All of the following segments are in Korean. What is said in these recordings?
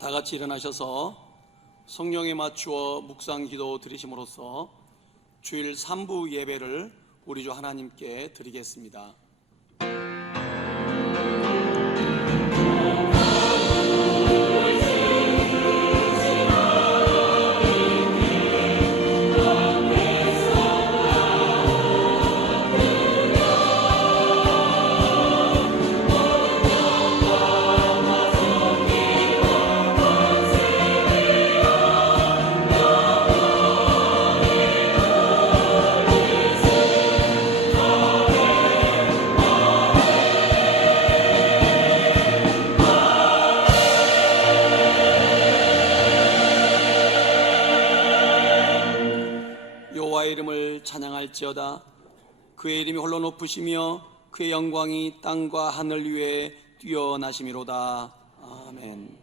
다 같이 일어나셔서 성령에 맞추어 묵상 기도 드리심으로써 주일 3부 예배를 우리 주 하나님께 드리겠습니다. 여호와의 이름을 찬양할지어다. 그의 이름이 홀로 높으시며 그의 영광이 땅과 하늘 위에 뛰어나심이로다. 아멘.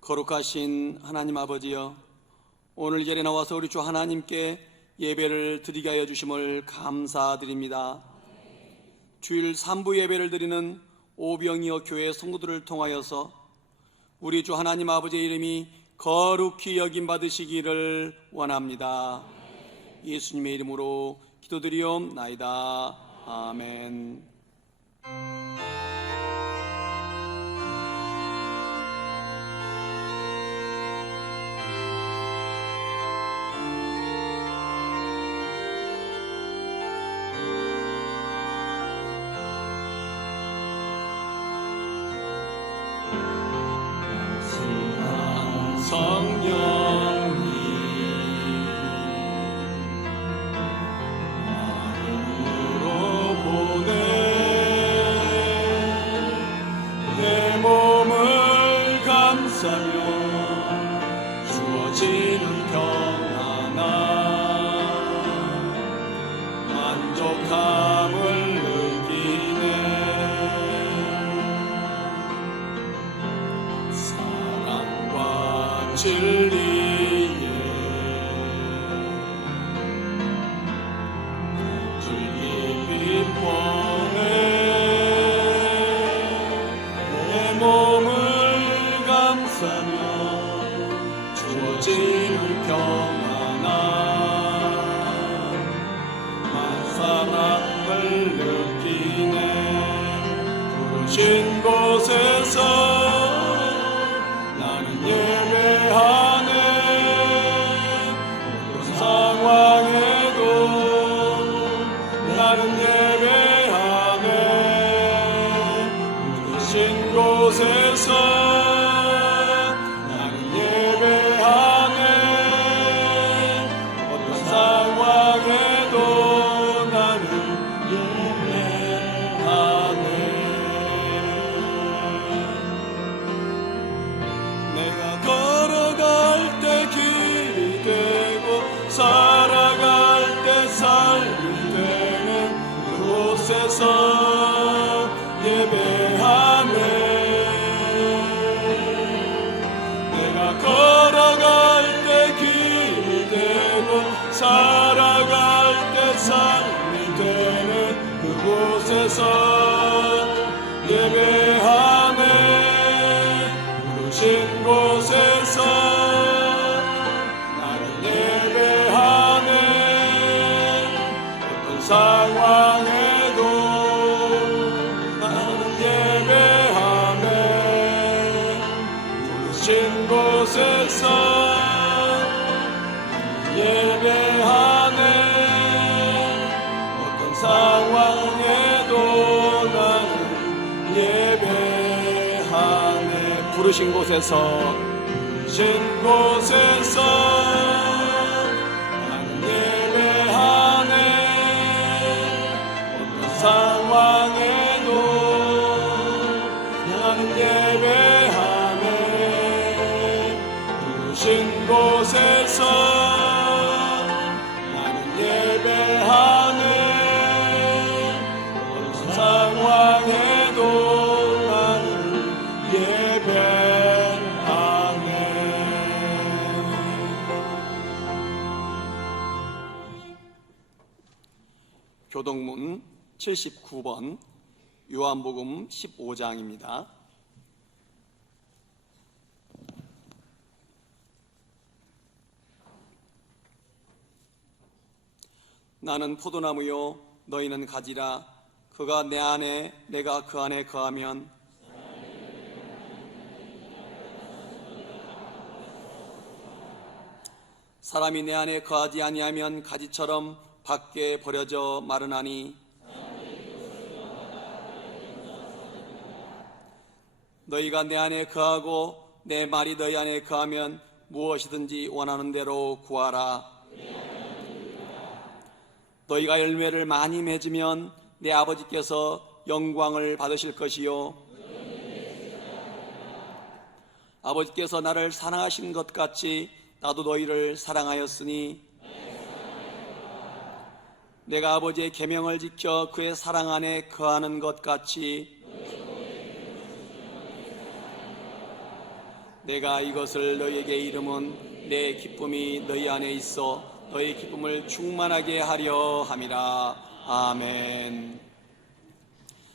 거룩하신 하나님 아버지여, 오늘 이 자리에 나와서 우리 주 하나님께 예배를 드리게 하여 주심을 감사드립니다. 주일 3부 예배를 드리는 오병이어 교회 성도들을 통하여서 우리 주 하나님 아버지의 이름이 거룩히 여김 받으시기를 원합니다. 예수님의 이름으로 기도드리옵나이다. 아멘. 성령이 마음으로 보내 내 몸을 감싸며 주어지는 평안한 만족함을 느끼네. 사랑과 진리에 줄기 빛보네 내 몸을 감싸며 주어지는 평안한 만사랑을 느끼네. 부르신 곳에서 나는 예배하네. 어떤 상황에도 나는 예배하네. 부르신 곳에서 나는 예배하네. 어떤 상황에도 나는 예배하네. 내가 걸어갈 때 길이 되고 살아갈 때 삶이 되는 그곳에서 예배하네. 내가 걸어갈 때 길이 되고 살아갈 때 삶이 되는 그곳에서 예배하네. 부르신 곳에서 나는 예배하네. 어떤 상황에도 나는 예배하네. 부르신 곳에서 예배하네. 어떤 상황에도 나는 예배하네. 부르신 곳에서 나는 예배하네. 어떤 상황에도 나는 예배하네. 부르신 곳에서 나는 예배하네. 어떤 상황에도 나는 예배하네. 교동문 79번 요한복음 15장입니다. 나는 포도나무요 너희는 가지라. 그가 내 안에 내가 그 안에 거하면 사람이 내 안에 거하지 아니하면 가지처럼 밖에 버려져 마르나니 너희가 내 안에 거하고 내 말이 너희 안에 거하면 무엇이든지 원하는 대로 구하라. 너희가 열매를 많이 맺으면 내 아버지께서 영광을 받으실 것이요 아버지께서 나를 사랑하신 것 같이 나도 너희를 사랑하였으니 내가 아버지의 계명을 지켜 그의 사랑 안에 거하는 것 같이 내가 이것을 너희에게 이름은 내 기쁨이 너희 안에 있어 너희 기쁨을 충만하게 하려 함이라. 아멘.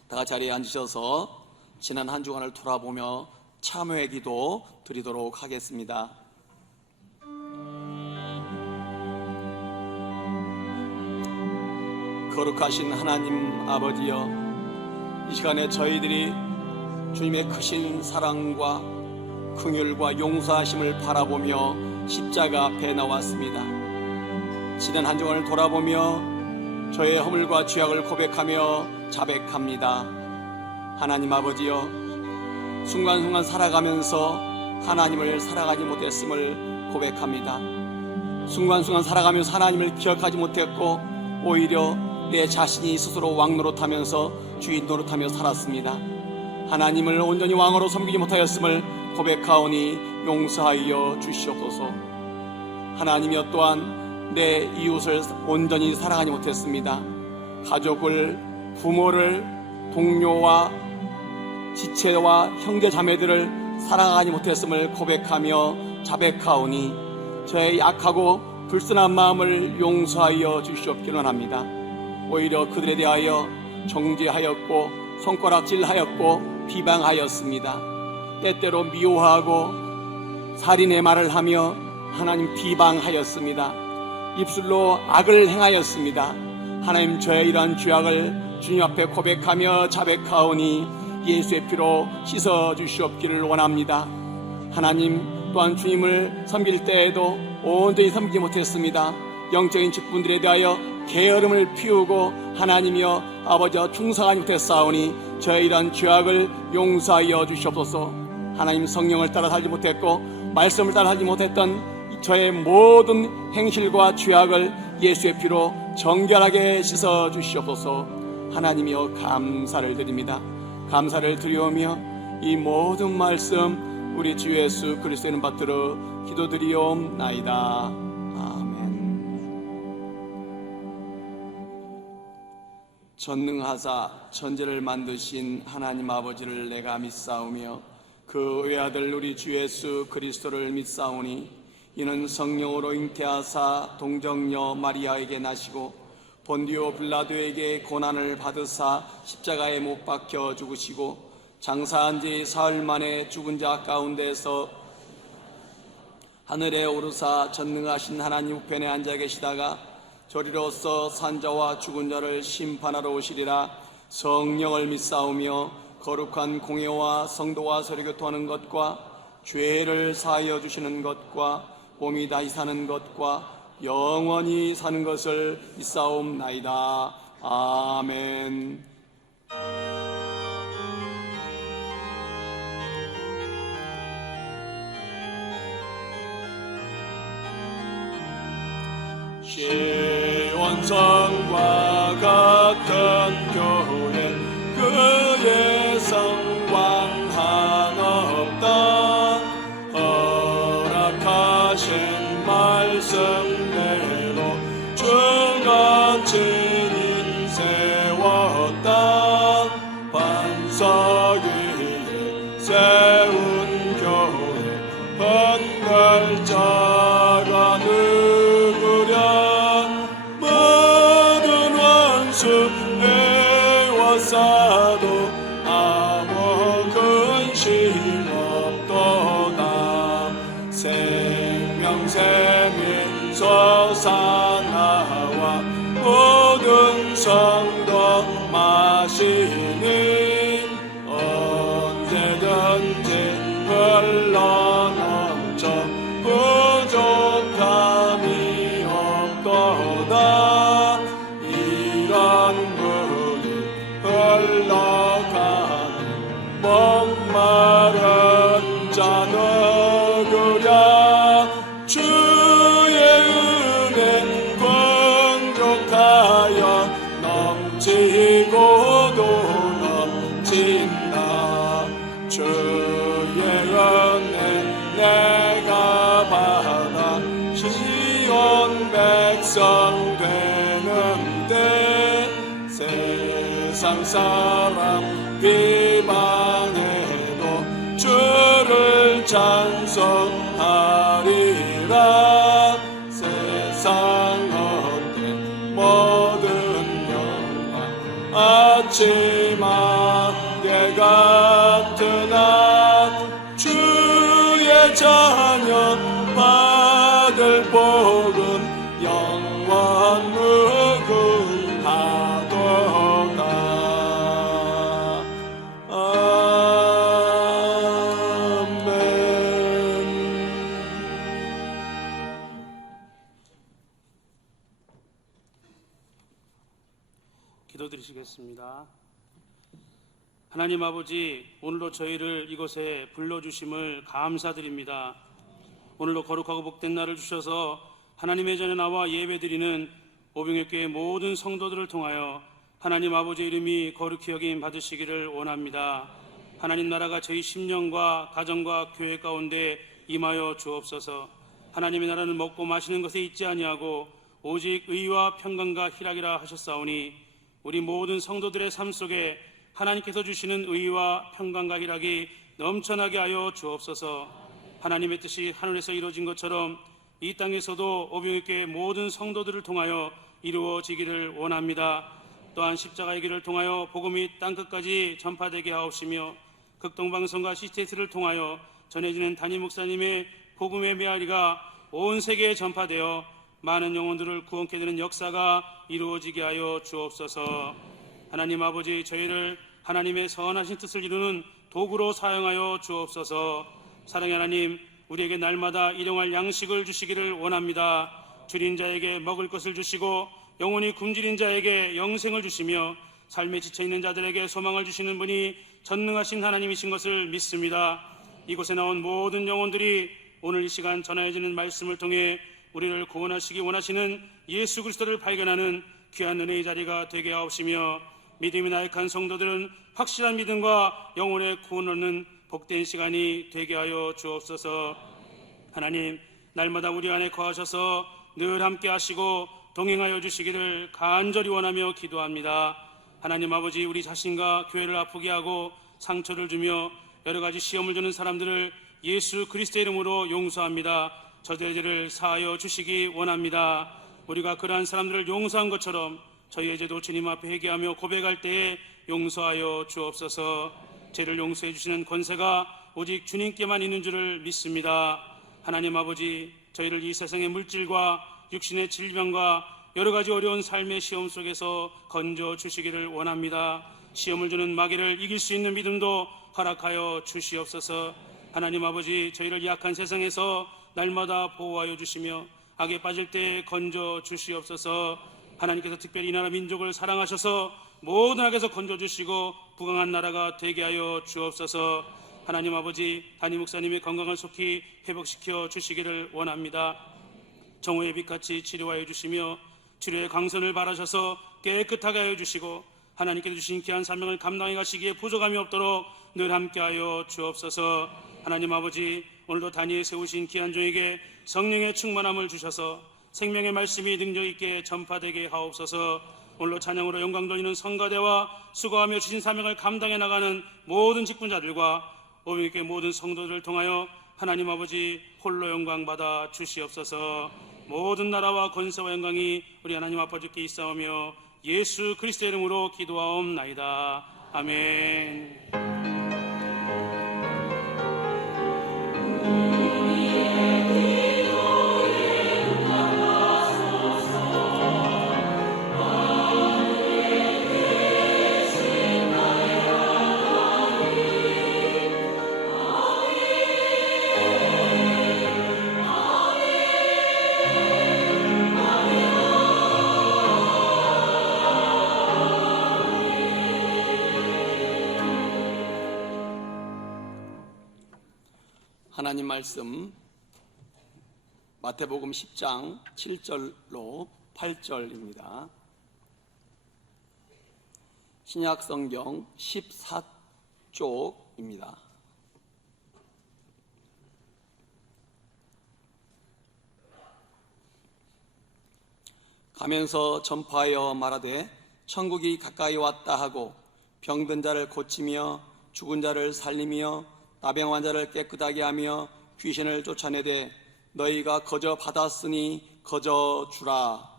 다 같이 자리에 앉으셔서 지난 한 주간을 돌아보며 참회의 기도 드리도록 하겠습니다. 거룩하신 하나님 아버지여, 이 시간에 저희들이 주님의 크신 사랑과 긍휼과 용서하심을 바라보며 십자가 앞에 나왔습니다. 지난 한 주간을 돌아보며 저의 허물과 죄악을 고백하며 자백합니다. 하나님 아버지여, 순간순간 살아가면서 하나님을 살아가지 못했음을 고백합니다. 순간순간 살아가면서 하나님을 기억하지 못했고 오히려 내 자신이 스스로 왕 노릇하면서 주인 노릇하며 살았습니다. 하나님을 온전히 왕으로 섬기지 못하였음을 고백하오니 용서하여 주시옵소서. 하나님이여, 또한 내 이웃을 온전히 사랑하지 못했습니다. 가족을, 부모를, 동료와 지체와 형제 자매들을 사랑하지 못했음을 고백하며 자백하오니 저의 약하고 불순한 마음을 용서하여 주시옵기를 원합니다. 오히려 그들에 대하여 정죄하였고 손가락질하였고 비방하였습니다. 때때로 미워하고 살인의 말을 하며 하나님 비방하였습니다. 입술로 악을 행하였습니다. 하나님, 저의 이러한 죄악을 주님 앞에 고백하며 자백하오니 예수의 피로 씻어 주시옵기를 원합니다. 하나님, 또한 주님을 섬길 때에도 온전히 섬기지 못했습니다. 영적인 직분들에 대하여 게으름을 피우고 하나님이여 아버지여 충성하지 못했사오니 저의 이러한 죄악을 용서하여 주시옵소서. 하나님, 성령을 따라 살지 못했고 말씀을 따라 살지 못했던 저의 모든 행실과 죄악을 예수의 피로 정결하게 씻어 주시옵소서. 하나님이여 감사를 드립니다. 감사를 드리오며 이 모든 말씀 우리 주 예수 그리스도의 이름 받들어 기도드리옵나이다. 아멘. 전능하사 천지를 만드신 하나님 아버지를 내가 믿사오며 그 외아들 우리 주 예수 그리스도를 믿사오니 이는 성령으로 잉태하사 동정녀 마리아에게 나시고 본디오 빌라도에게 고난을 받으사 십자가에 못 박혀 죽으시고 장사한 지 사흘 만에 죽은 자 가운데서 하늘에 오르사 전능하신 하나님 우편에 앉아 계시다가 저리로서 산자와 죽은 자를 심판하러 오시리라. 성령을 믿사오며 거룩한 공예와 성도와 서로 교통하는 것과 죄를 사하여 주시는 것과 몸이 다시 사는 것과 영원히 사는 것을 믿사옵나이다. 아멘. 시온성과 같은 교회 그의 성광 한없다. 허락하신 말씀대로 주같이 인세웠다. 반석 위에 세운 교회 헌결자가 누구랴. 모든 원수 애워싸도 아무 근심 없도다. 생명샘인 솟아나와 하시니 언제든지 흘러넘쳐 부족함이 없도다. 이런 물이 흘러가는 목마른 자 누구랴. 주의 은혜 풍족하여 넘치고도 넘친다. 주의 은혜 내가 받아 시온 백성 되는데 세상 사람 비방해도 주를 찬송하리라. 세상 어때 모든 영광 아침 안개 같으나 주의 자녀 받을 복은 영원 무궁하도다. 기도드리시겠습니다. 하나님 아버지, 오늘도 저희를 이곳에 불러주심을 감사드립니다. 오늘도 거룩하고 복된 날을 주셔서 하나님의 전에 나와 예배드리는 오병역교회 모든 성도들을 통하여 하나님 아버지의 이름이 거룩히 여김 받으시기를 원합니다. 하나님 나라가 저희 심령과 가정과 교회 가운데 임하여 주옵소서. 하나님의 나라는 먹고 마시는 것에 있지 아니하고 오직 의와 평강과 희락이라 하셨사오니 우리 모든 성도들의 삶 속에 하나님께서 주시는 의와 평강과 희락이 넘쳐나게 하여 주옵소서. 하나님의 뜻이 하늘에서 이루어진 것처럼 이 땅에서도 오병역교회 모든 성도들을 통하여 이루어지기를 원합니다. 또한 십자가의 길을 통하여 복음이 땅끝까지 전파되게 하옵시며 극동방송과 CTS를 통하여 전해지는 담임 목사님의 복음의 메아리가 온 세계에 전파되어 많은 영혼들을 구원케 되는 역사가 이루어지게 하여 주옵소서. 하나님 아버지, 저희를 하나님의 선하신 뜻을 이루는 도구로 사용하여 주옵소서. 사랑의 하나님, 우리에게 날마다 일용할 양식을 주시기를 원합니다. 줄인 자에게 먹을 것을 주시고 영혼이 굶주린 자에게 영생을 주시며 삶에 지쳐있는 자들에게 소망을 주시는 분이 전능하신 하나님이신 것을 믿습니다. 이곳에 나온 모든 영혼들이 오늘 이 시간 전하여지는 말씀을 통해 우리를 구원하시기 원하시는 예수 그리스도를 발견하는 귀한 은혜의 자리가 되게 하옵시며 믿음이 나약한 성도들은 확실한 믿음과 영혼의 구원을 얻는 복된 시간이 되게 하여 주옵소서. 하나님, 날마다 우리 안에 거하셔서 늘 함께 하시고 동행하여 주시기를 간절히 원하며 기도합니다. 하나님 아버지, 우리 자신과 교회를 아프게 하고 상처를 주며 여러 가지 시험을 주는 사람들을 예수 그리스도의 이름으로 용서합니다. 저들의 죄를 사하여 주시기 원합니다. 우리가 그러한 사람들을 용서한 것처럼 저희의 죄도 주님 앞에 회개하며 고백할 때에 용서하여 주옵소서. 죄를 용서해 주시는 권세가 오직 주님께만 있는 줄을 믿습니다. 하나님 아버지, 저희를 이 세상의 물질과 육신의 질병과 여러 가지 어려운 삶의 시험 속에서 건져 주시기를 원합니다. 시험을 주는 마귀를 이길 수 있는 믿음도 허락하여 주시옵소서. 하나님 아버지, 저희를 약한 세상에서 날마다 보호하여 주시며 악에 빠질 때 건져 주시옵소서. 하나님께서 특별히 이 나라 민족을 사랑하셔서 모든 악에서 건져 주시고 부강한 나라가 되게 하여 주옵소서. 하나님 아버지, 담임 목사님의 건강을 속히 회복시켜 주시기를 원합니다. 정오의 빛같이 치료하여 주시며 치료의 강선을 바라셔서 깨끗하게 하여 주시고 하나님께서 주신 귀한 사명을 감당해 가시기에 부족함이 없도록 늘 함께하여 주옵소서. 하나님 아버지, 오늘도 단위에 세우신 귀한 종에게 성령의 충만함을 주셔서 생명의 말씀이 능력 있게 전파되게 하옵소서. 오늘도 찬양으로 영광 돌리는 성가대와 수고하며 주신 사명을 감당해 나가는 모든 직분자들과 오병역교회 모든 성도들을 통하여 하나님 아버지 홀로 영광 받아 주시옵소서. 모든 나라와 권세와 영광이 우리 하나님 아버지께 있사오며 예수 그리스도의 이름으로 기도하옵나이다. 아멘. 하나님 말씀 마태복음 10장 7절로 8절입니다. 신약성경 14쪽입니다. 가면서 전파하여 말하되 천국이 가까이 왔다 하고 병든 자를 고치며 죽은 자를 살리며 나병 환자를 깨끗하게 하며 귀신을 쫓아내되 너희가 거저 받았으니 거저 주라.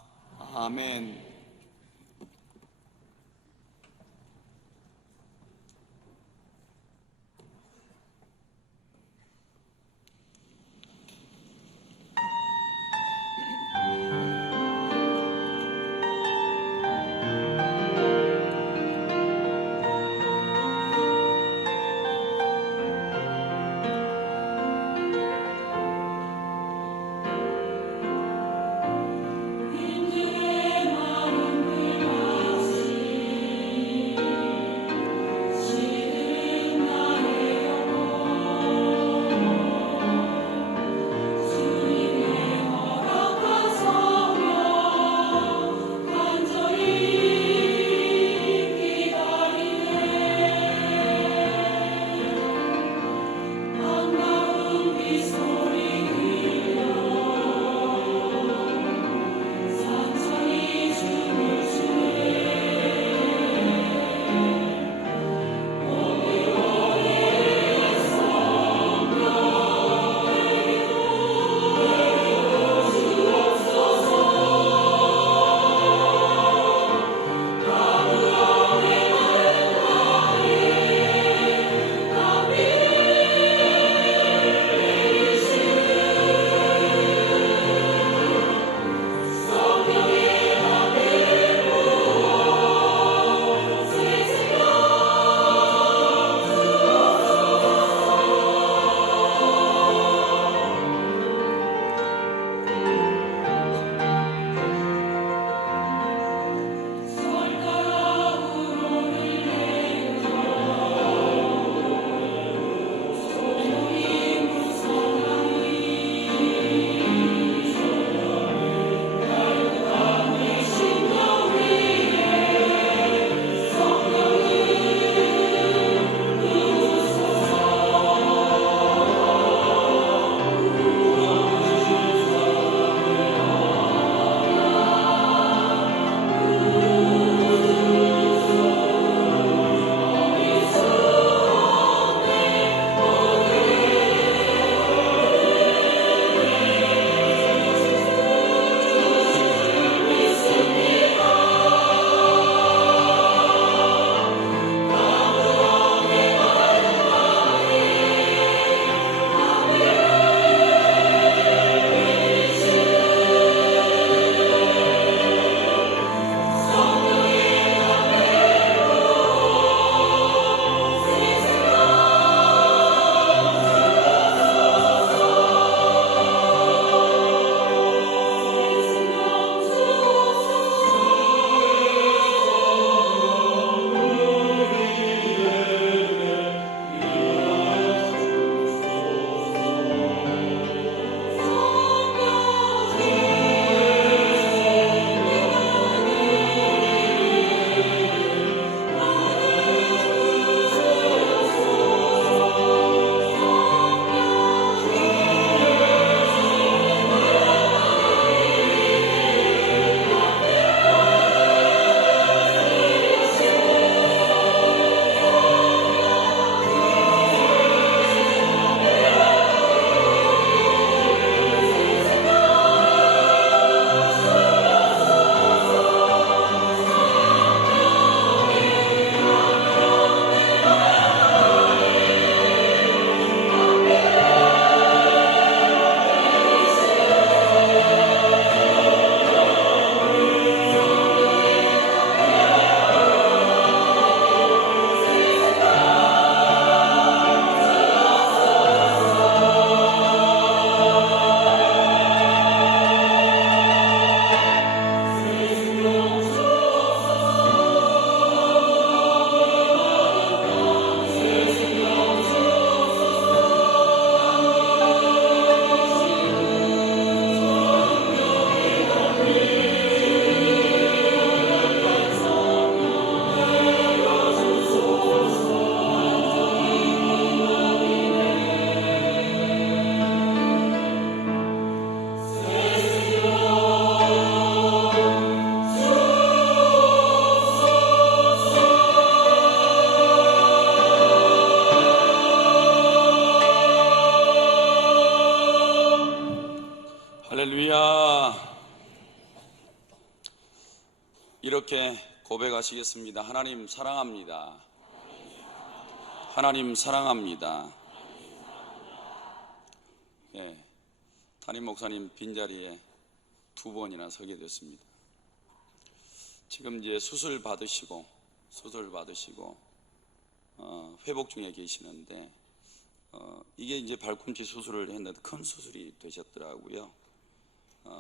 아멘. 인생아 이렇게 고백하시겠습니다. 하나님 사랑합니다. 하나님 사랑합니다. 예, 담임 목사님 빈자리에 2번이나 서게 됐습니다. 지금 이제 수술 받으시고 회복 중에 계시는데 이게 이제 발꿈치 수술을 했는데 큰 수술이 되셨더라고요.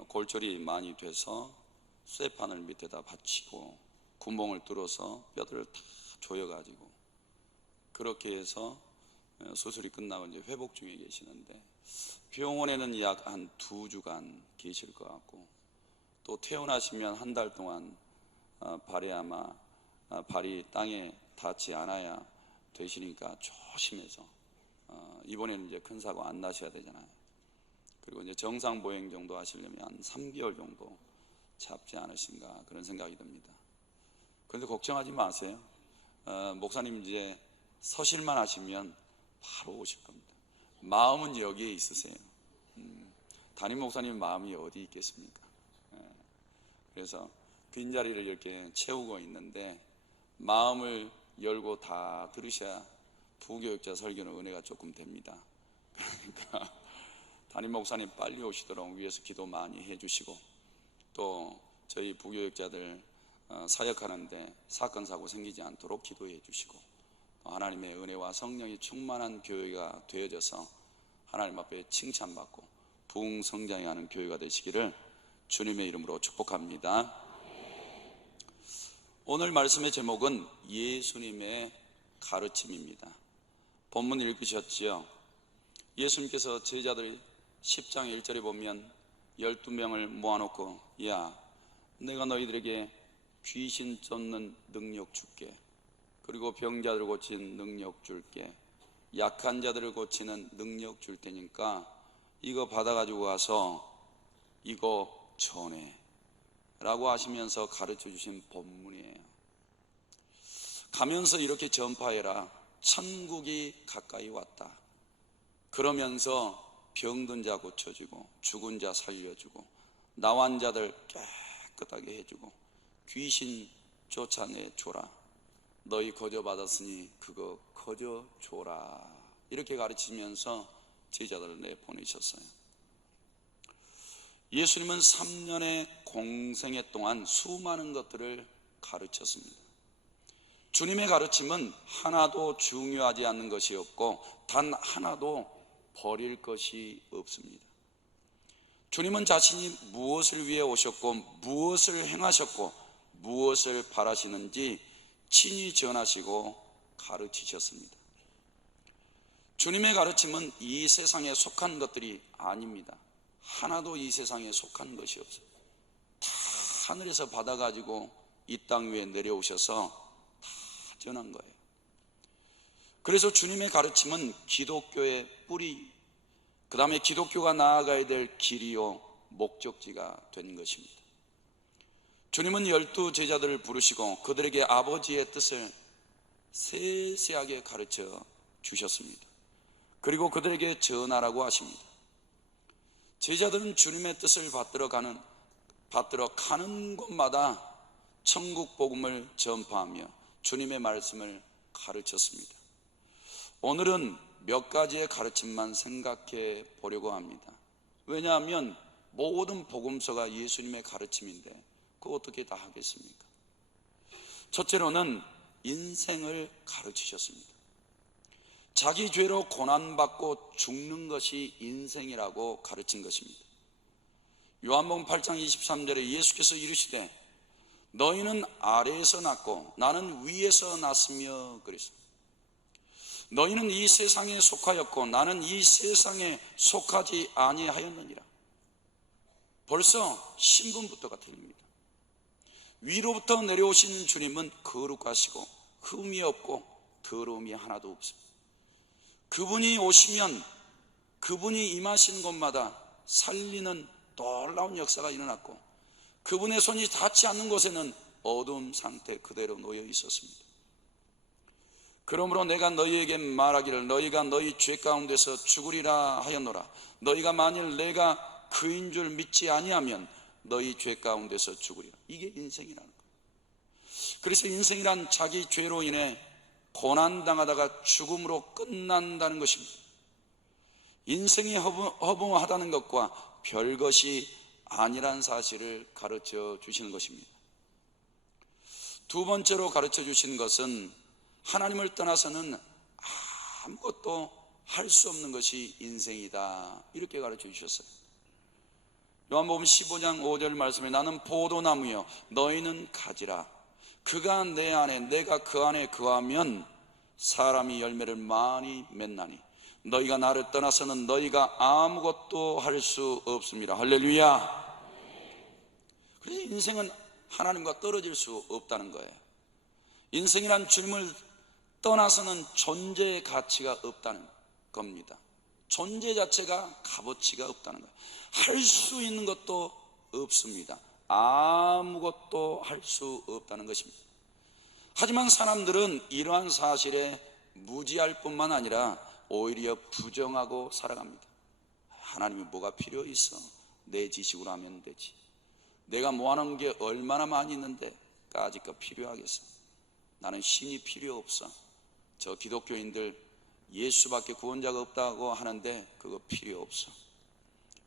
골절이 많이 돼서 쇠판을 밑에다 받치고 구멍을 뚫어서 뼈들을 다 조여가지고 그렇게 해서 수술이 끝나고 이제 회복 중에 계시는데 병원에는 약 한 2주간 계실 것 같고 또 퇴원하시면 한 달 동안 발에 아마 발이 땅에 닿지 않아야 되시니까 조심해서 이번에는 이제 큰 사고 안 나셔야 되잖아요. 그리고 이제 정상 보행 정도 하시려면 한 3개월 정도 잡지 않으신가 그런 생각이 듭니다. 그런데 걱정하지 마세요. 목사님 이제 서실만 하시면 바로 오실 겁니다. 마음은 여기에 있으세요. 담임 목사님 마음이 어디 있겠습니까? 그래서 빈자리를 이렇게 채우고 있는데 마음을 열고 다 들으셔야 부교육자 설교는 은혜가 조금 됩니다. 그러니까 담임 목사님 빨리 오시도록 위해서 기도 많이 해주시고 또 저희 부교육자들 사역하는데 사건 사고 생기지 않도록 기도해 주시고 하나님의 은혜와 성령이 충만한 교회가 되어져서 하나님 앞에 칭찬받고 부흥 성장하는 교회가 되시기를 주님의 이름으로 축복합니다. 오늘 말씀의 제목은 예수님의 가르침입니다. 본문 읽으셨지요? 예수님께서 제자들이 10장 1절에 보면 12명을 모아놓고 야 내가 너희들에게 귀신 쫓는 능력 줄게, 그리고 병자들을 고치는 능력 줄게, 약한 자들을 고치는 능력 줄 테니까 이거 받아가지고 가서 이거 전해 라고 하시면서 가르쳐 주신 본문이에요. 가면서 이렇게 전파해라. 천국이 가까이 왔다. 그러면서 병든 자 고쳐주고 죽은 자 살려주고 나환 자들 깨끗하게 해주고 귀신 쫓아내줘라. 너희 거저받았으니 그거 거저줘라. 이렇게 가르치면서 제자들을 내보내셨어요. 예수님은 3년의 공생애 동안 수많은 것들을 가르쳤습니다. 주님의 가르침은 하나도 중요하지 않는 것이 없고 단 하나도 버릴 것이 없습니다. 주님은 자신이 무엇을 위해 오셨고 무엇을 행하셨고 무엇을 바라시는지 친히 전하시고 가르치셨습니다. 주님의 가르침은 이 세상에 속한 것들이 아닙니다. 하나도 이 세상에 속한 것이 없어요. 다 하늘에서 받아가지고 이 땅 위에 내려오셔서 다 전한 거예요. 그래서 주님의 가르침은 기독교의 뿌리, 그 다음에 기독교가 나아가야 될 길이요 목적지가 된 것입니다. 주님은 12 제자들을 부르시고 그들에게 아버지의 뜻을 세세하게 가르쳐 주셨습니다. 그리고 그들에게 전하라고 하십니다. 제자들은 주님의 뜻을 받들어 가는 곳마다 천국 복음을 전파하며 주님의 말씀을 가르쳤습니다. 오늘은 몇 가지의 가르침만 생각해 보려고 합니다. 왜냐하면 모든 복음서가 예수님의 가르침인데 그거 어떻게 다 하겠습니까? 첫째로는 인생을 가르치셨습니다. 자기 죄로 고난받고 죽는 것이 인생이라고 가르친 것입니다. 요한복음 8장 23절에 예수께서 이르시되 너희는 아래에서 났고 나는 위에서 났으며 그랬습니다. 너희는 이 세상에 속하였고 나는 이 세상에 속하지 아니하였느니라. 벌써 신분부터가 틀립니다. 위로부터 내려오신 주님은 거룩하시고 흠이 없고 더러움이 하나도 없습니다. 그분이 오시면 그분이 임하신 곳마다 살리는 놀라운 역사가 일어났고 그분의 손이 닿지 않는 곳에는 어두운 상태 그대로 놓여 있었습니다. 그러므로 내가 너희에게 말하기를 너희가 너희 죄 가운데서 죽으리라 하였노라. 너희가 만일 내가 그인 줄 믿지 아니하면 너희 죄 가운데서 죽으리라. 이게 인생이라는 거예요. 그래서 인생이란 자기 죄로 인해 고난당하다가 죽음으로 끝난다는 것입니다. 인생이 허무하다는 것과 별것이 아니란 사실을 가르쳐 주시는 것입니다. 두 번째로 가르쳐 주신 것은 하나님을 떠나서는 아무것도 할 수 없는 것이 인생이다, 이렇게 가르쳐 주셨어요. 요한복음 15장 5절 말씀에 나는 포도나무여 너희는 가지라. 그가 내 안에 내가 그 안에 거하면 사람이 열매를 많이 맺나니 너희가 나를 떠나서는 너희가 아무것도 할 수 없습니다. 할렐루야. 그래서 인생은 하나님과 떨어질 수 없다는 거예요. 인생이란 주님을 떠나서는 존재의 가치가 없다는 겁니다. 존재 자체가 값어치가 없다는 거예요. 할 수 있는 것도 없습니다. 아무것도 할 수 없다는 것입니다. 하지만 사람들은 이러한 사실에 무지할 뿐만 아니라 오히려 부정하고 살아갑니다. 하나님이 뭐가 필요 있어? 내 지식으로 하면 되지. 내가 모아놓은 게 얼마나 많이 있는데 까짓거 필요하겠어? 나는 신이 필요 없어. 저 기독교인들 예수밖에 구원자가 없다고 하는데 그거 필요 없어.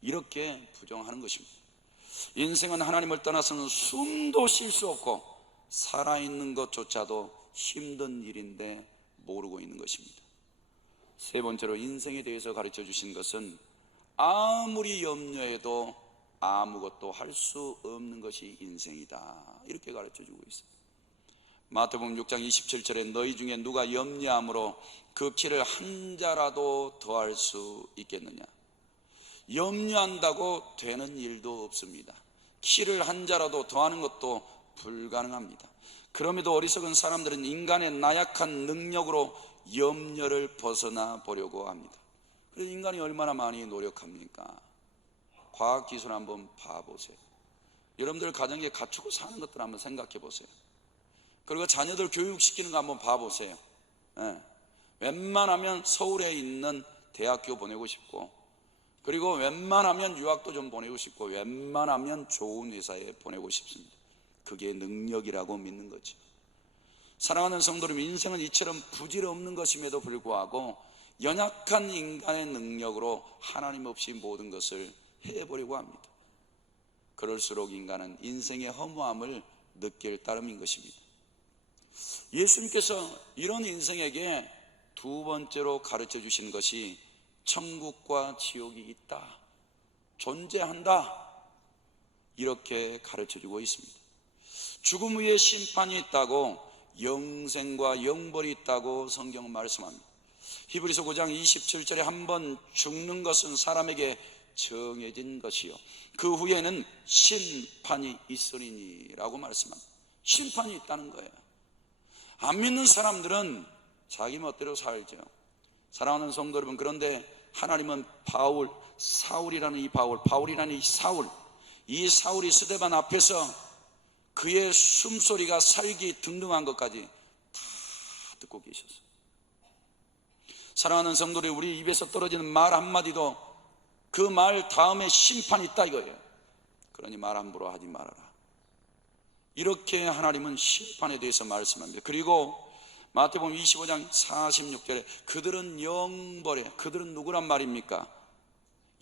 이렇게 부정하는 것입니다. 인생은 하나님을 떠나서는 숨도 쉴 수 없고 살아있는 것조차도 힘든 일인데 모르고 있는 것입니다. 세 번째로 인생에 대해서 가르쳐 주신 것은 아무리 염려해도 아무것도 할 수 없는 것이 인생이다, 이렇게 가르쳐 주고 있습니다. 마태복음 6장 27절에 너희 중에 누가 염려함으로 그 키를 한 자라도 더할 수 있겠느냐. 염려한다고 되는 일도 없습니다. 키를 한 자라도 더하는 것도 불가능합니다. 그럼에도 어리석은 사람들은 인간의 나약한 능력으로 염려를 벗어나 보려고 합니다. 그래서 인간이 얼마나 많이 노력합니까? 과학기술 한번 봐보세요. 여러분들 가정에 갖추고 사는 것들 한번 생각해 보세요. 그리고 자녀들 교육시키는 거 한번 봐보세요. 웬만하면 서울에 있는 대학교 보내고 싶고, 그리고 웬만하면 유학도 좀 보내고 싶고, 웬만하면 좋은 회사에 보내고 싶습니다. 그게 능력이라고 믿는 거죠. 사랑하는 성도님, 인생은 이처럼 부질없는 것임에도 불구하고 연약한 인간의 능력으로 하나님 없이 모든 것을 해보려고 합니다. 그럴수록 인간은 인생의 허무함을 느낄 따름인 것입니다. 예수님께서 이런 인생에게 두 번째로 가르쳐 주신 것이 천국과 지옥이 있다, 존재한다, 이렇게 가르쳐 주고 있습니다. 죽음 후에 심판이 있다고, 영생과 영벌이 있다고 성경은 말씀합니다. 히브리서 9장 27절에 한번 죽는 것은 사람에게 정해진 것이요 그 후에는 심판이 있으리니 라고 말씀합니다. 심판이 있다는 거예요. 안 믿는 사람들은 자기 멋대로 살죠. 사랑하는 성도 여러분, 그런데 하나님은 사울이라는 이 사울이 스데반 앞에서 그의 숨소리가 살기 등등한 것까지 다 듣고 계셨어요. 사랑하는 성도들이 우리 입에서 떨어지는 말 한마디도 그 말 다음에 심판이 있다 이거예요. 그러니 말 함부로 하지 말아라. 이렇게 하나님은 심판에 대해서 말씀합니다. 그리고 마태복음 25장 46절에 그들은 영벌에, 그들은 누구란 말입니까?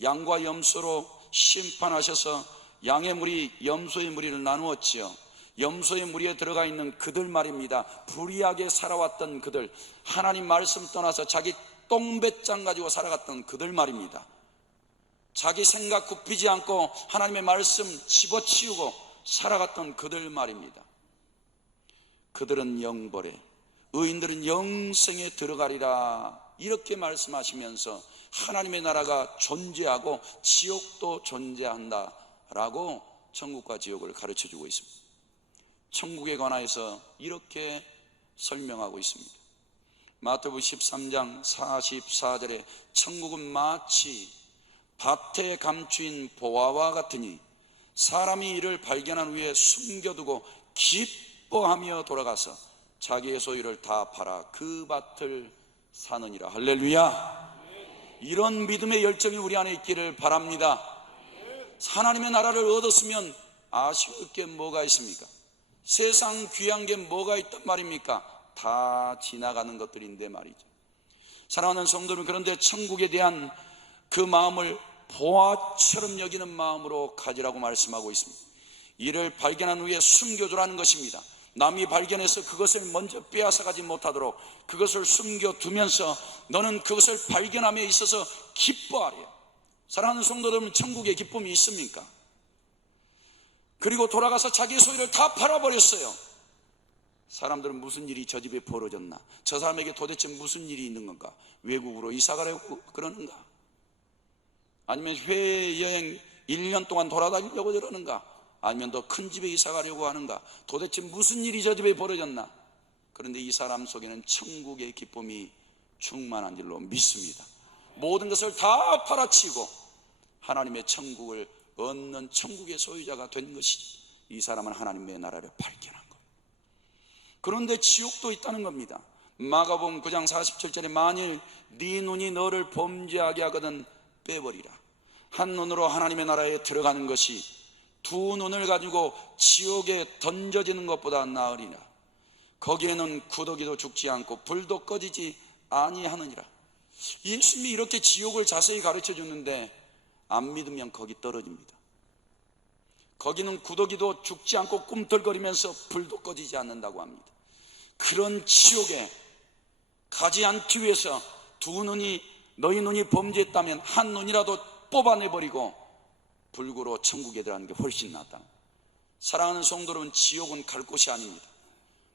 양과 염소로 심판하셔서 양의 무리, 염소의 무리를 나누었지요. 염소의 무리에 들어가 있는 그들 말입니다. 불의하게 살아왔던 그들, 하나님 말씀 떠나서 자기 똥배짱 가지고 살아갔던 그들 말입니다. 자기 생각 굽히지 않고 하나님의 말씀 집어치우고 살아갔던 그들 말입니다. 그들은 영벌에, 의인들은 영생에 들어가리라, 이렇게 말씀하시면서 하나님의 나라가 존재하고 지옥도 존재한다라고 천국과 지옥을 가르쳐주고 있습니다. 천국에 관하여서 이렇게 설명하고 있습니다. 마태복음 13장 44절에 천국은 마치 밭에 감추인 보화와 같으니 사람이 이를 발견한 후에 숨겨두고 기뻐하며 돌아가서 자기의 소유를 다 팔아 그 밭을 사느니라. 할렐루야. 이런 믿음의 열정이 우리 안에 있기를 바랍니다. 하나님의 나라를 얻었으면 아쉬울 게 뭐가 있습니까? 세상 귀한 게 뭐가 있단 말입니까? 다 지나가는 것들인데 말이죠. 사랑하는 성도는 그런데 천국에 대한 그 마음을 보화처럼 여기는 마음으로 가지라고 말씀하고 있습니다. 이를 발견한 후에 숨겨두라는 것입니다. 남이 발견해서 그것을 먼저 빼앗아가지 못하도록 그것을 숨겨두면서 너는 그것을 발견함에 있어서 기뻐하래. 사랑하는 성도 여러분, 천국에 기쁨이 있습니까? 그리고 돌아가서 자기 소유를 다 팔아버렸어요. 사람들은 무슨 일이 저 집에 벌어졌나, 저 사람에게 도대체 무슨 일이 있는 건가, 외국으로 이사가려고 그러는가, 아니면 해외여행 1년 동안 돌아다니려고 그러는가, 아니면 더 큰 집에 이사가려고 하는가, 도대체 무슨 일이 저 집에 벌어졌나. 그런데 이 사람 속에는 천국의 기쁨이 충만한 줄로 믿습니다. 모든 것을 다 팔아치고 하나님의 천국을 얻는 천국의 소유자가 된 것이 이 사람은 하나님의 나라를 발견한 것. 그런데 지옥도 있다는 겁니다. 마가복음 9장 47절에 만일 네 눈이 너를 범죄하게 하거든 빼버리라. 한 눈으로 하나님의 나라에 들어가는 것이 두 눈을 가지고 지옥에 던져지는 것보다 나으리라. 거기에는 구더기도 죽지 않고 불도 꺼지지 아니하느니라. 예수님이 이렇게 지옥을 자세히 가르쳐 주는데 안 믿으면 거기 떨어집니다. 거기는 구더기도 죽지 않고 꿈틀거리면서 불도 꺼지지 않는다고 합니다. 그런 지옥에 가지 않기 위해서 너희 눈이 범죄했다면 한 눈이라도 뽑아내버리고 불구로 천국에 들어가는 게 훨씬 낫다. 사랑하는 성도 여러분, 지옥은 갈 곳이 아닙니다.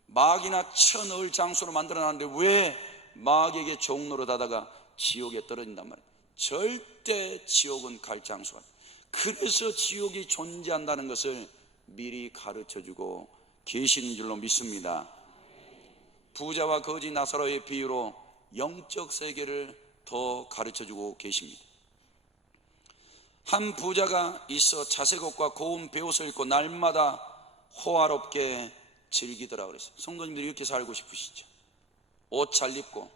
마귀나 쳐넣을 장소로 만들어놨는데 왜 마귀에게 종노릇하다가 지옥에 떨어진단 말이에요. 절대 지옥은 갈 장소가 아니에요. 그래서 지옥이 존재한다는 것을 미리 가르쳐주고 계시는 줄로 믿습니다. 부자와 거지 나사로의 비유로 영적 세계를 더 가르쳐주고 계십니다. 한 부자가 있어 자색 옷과 고운 베옷을 입고 날마다 호화롭게 즐기더라 그랬어요. 성도님들이 이렇게 살고 싶으시죠? 옷 잘 입고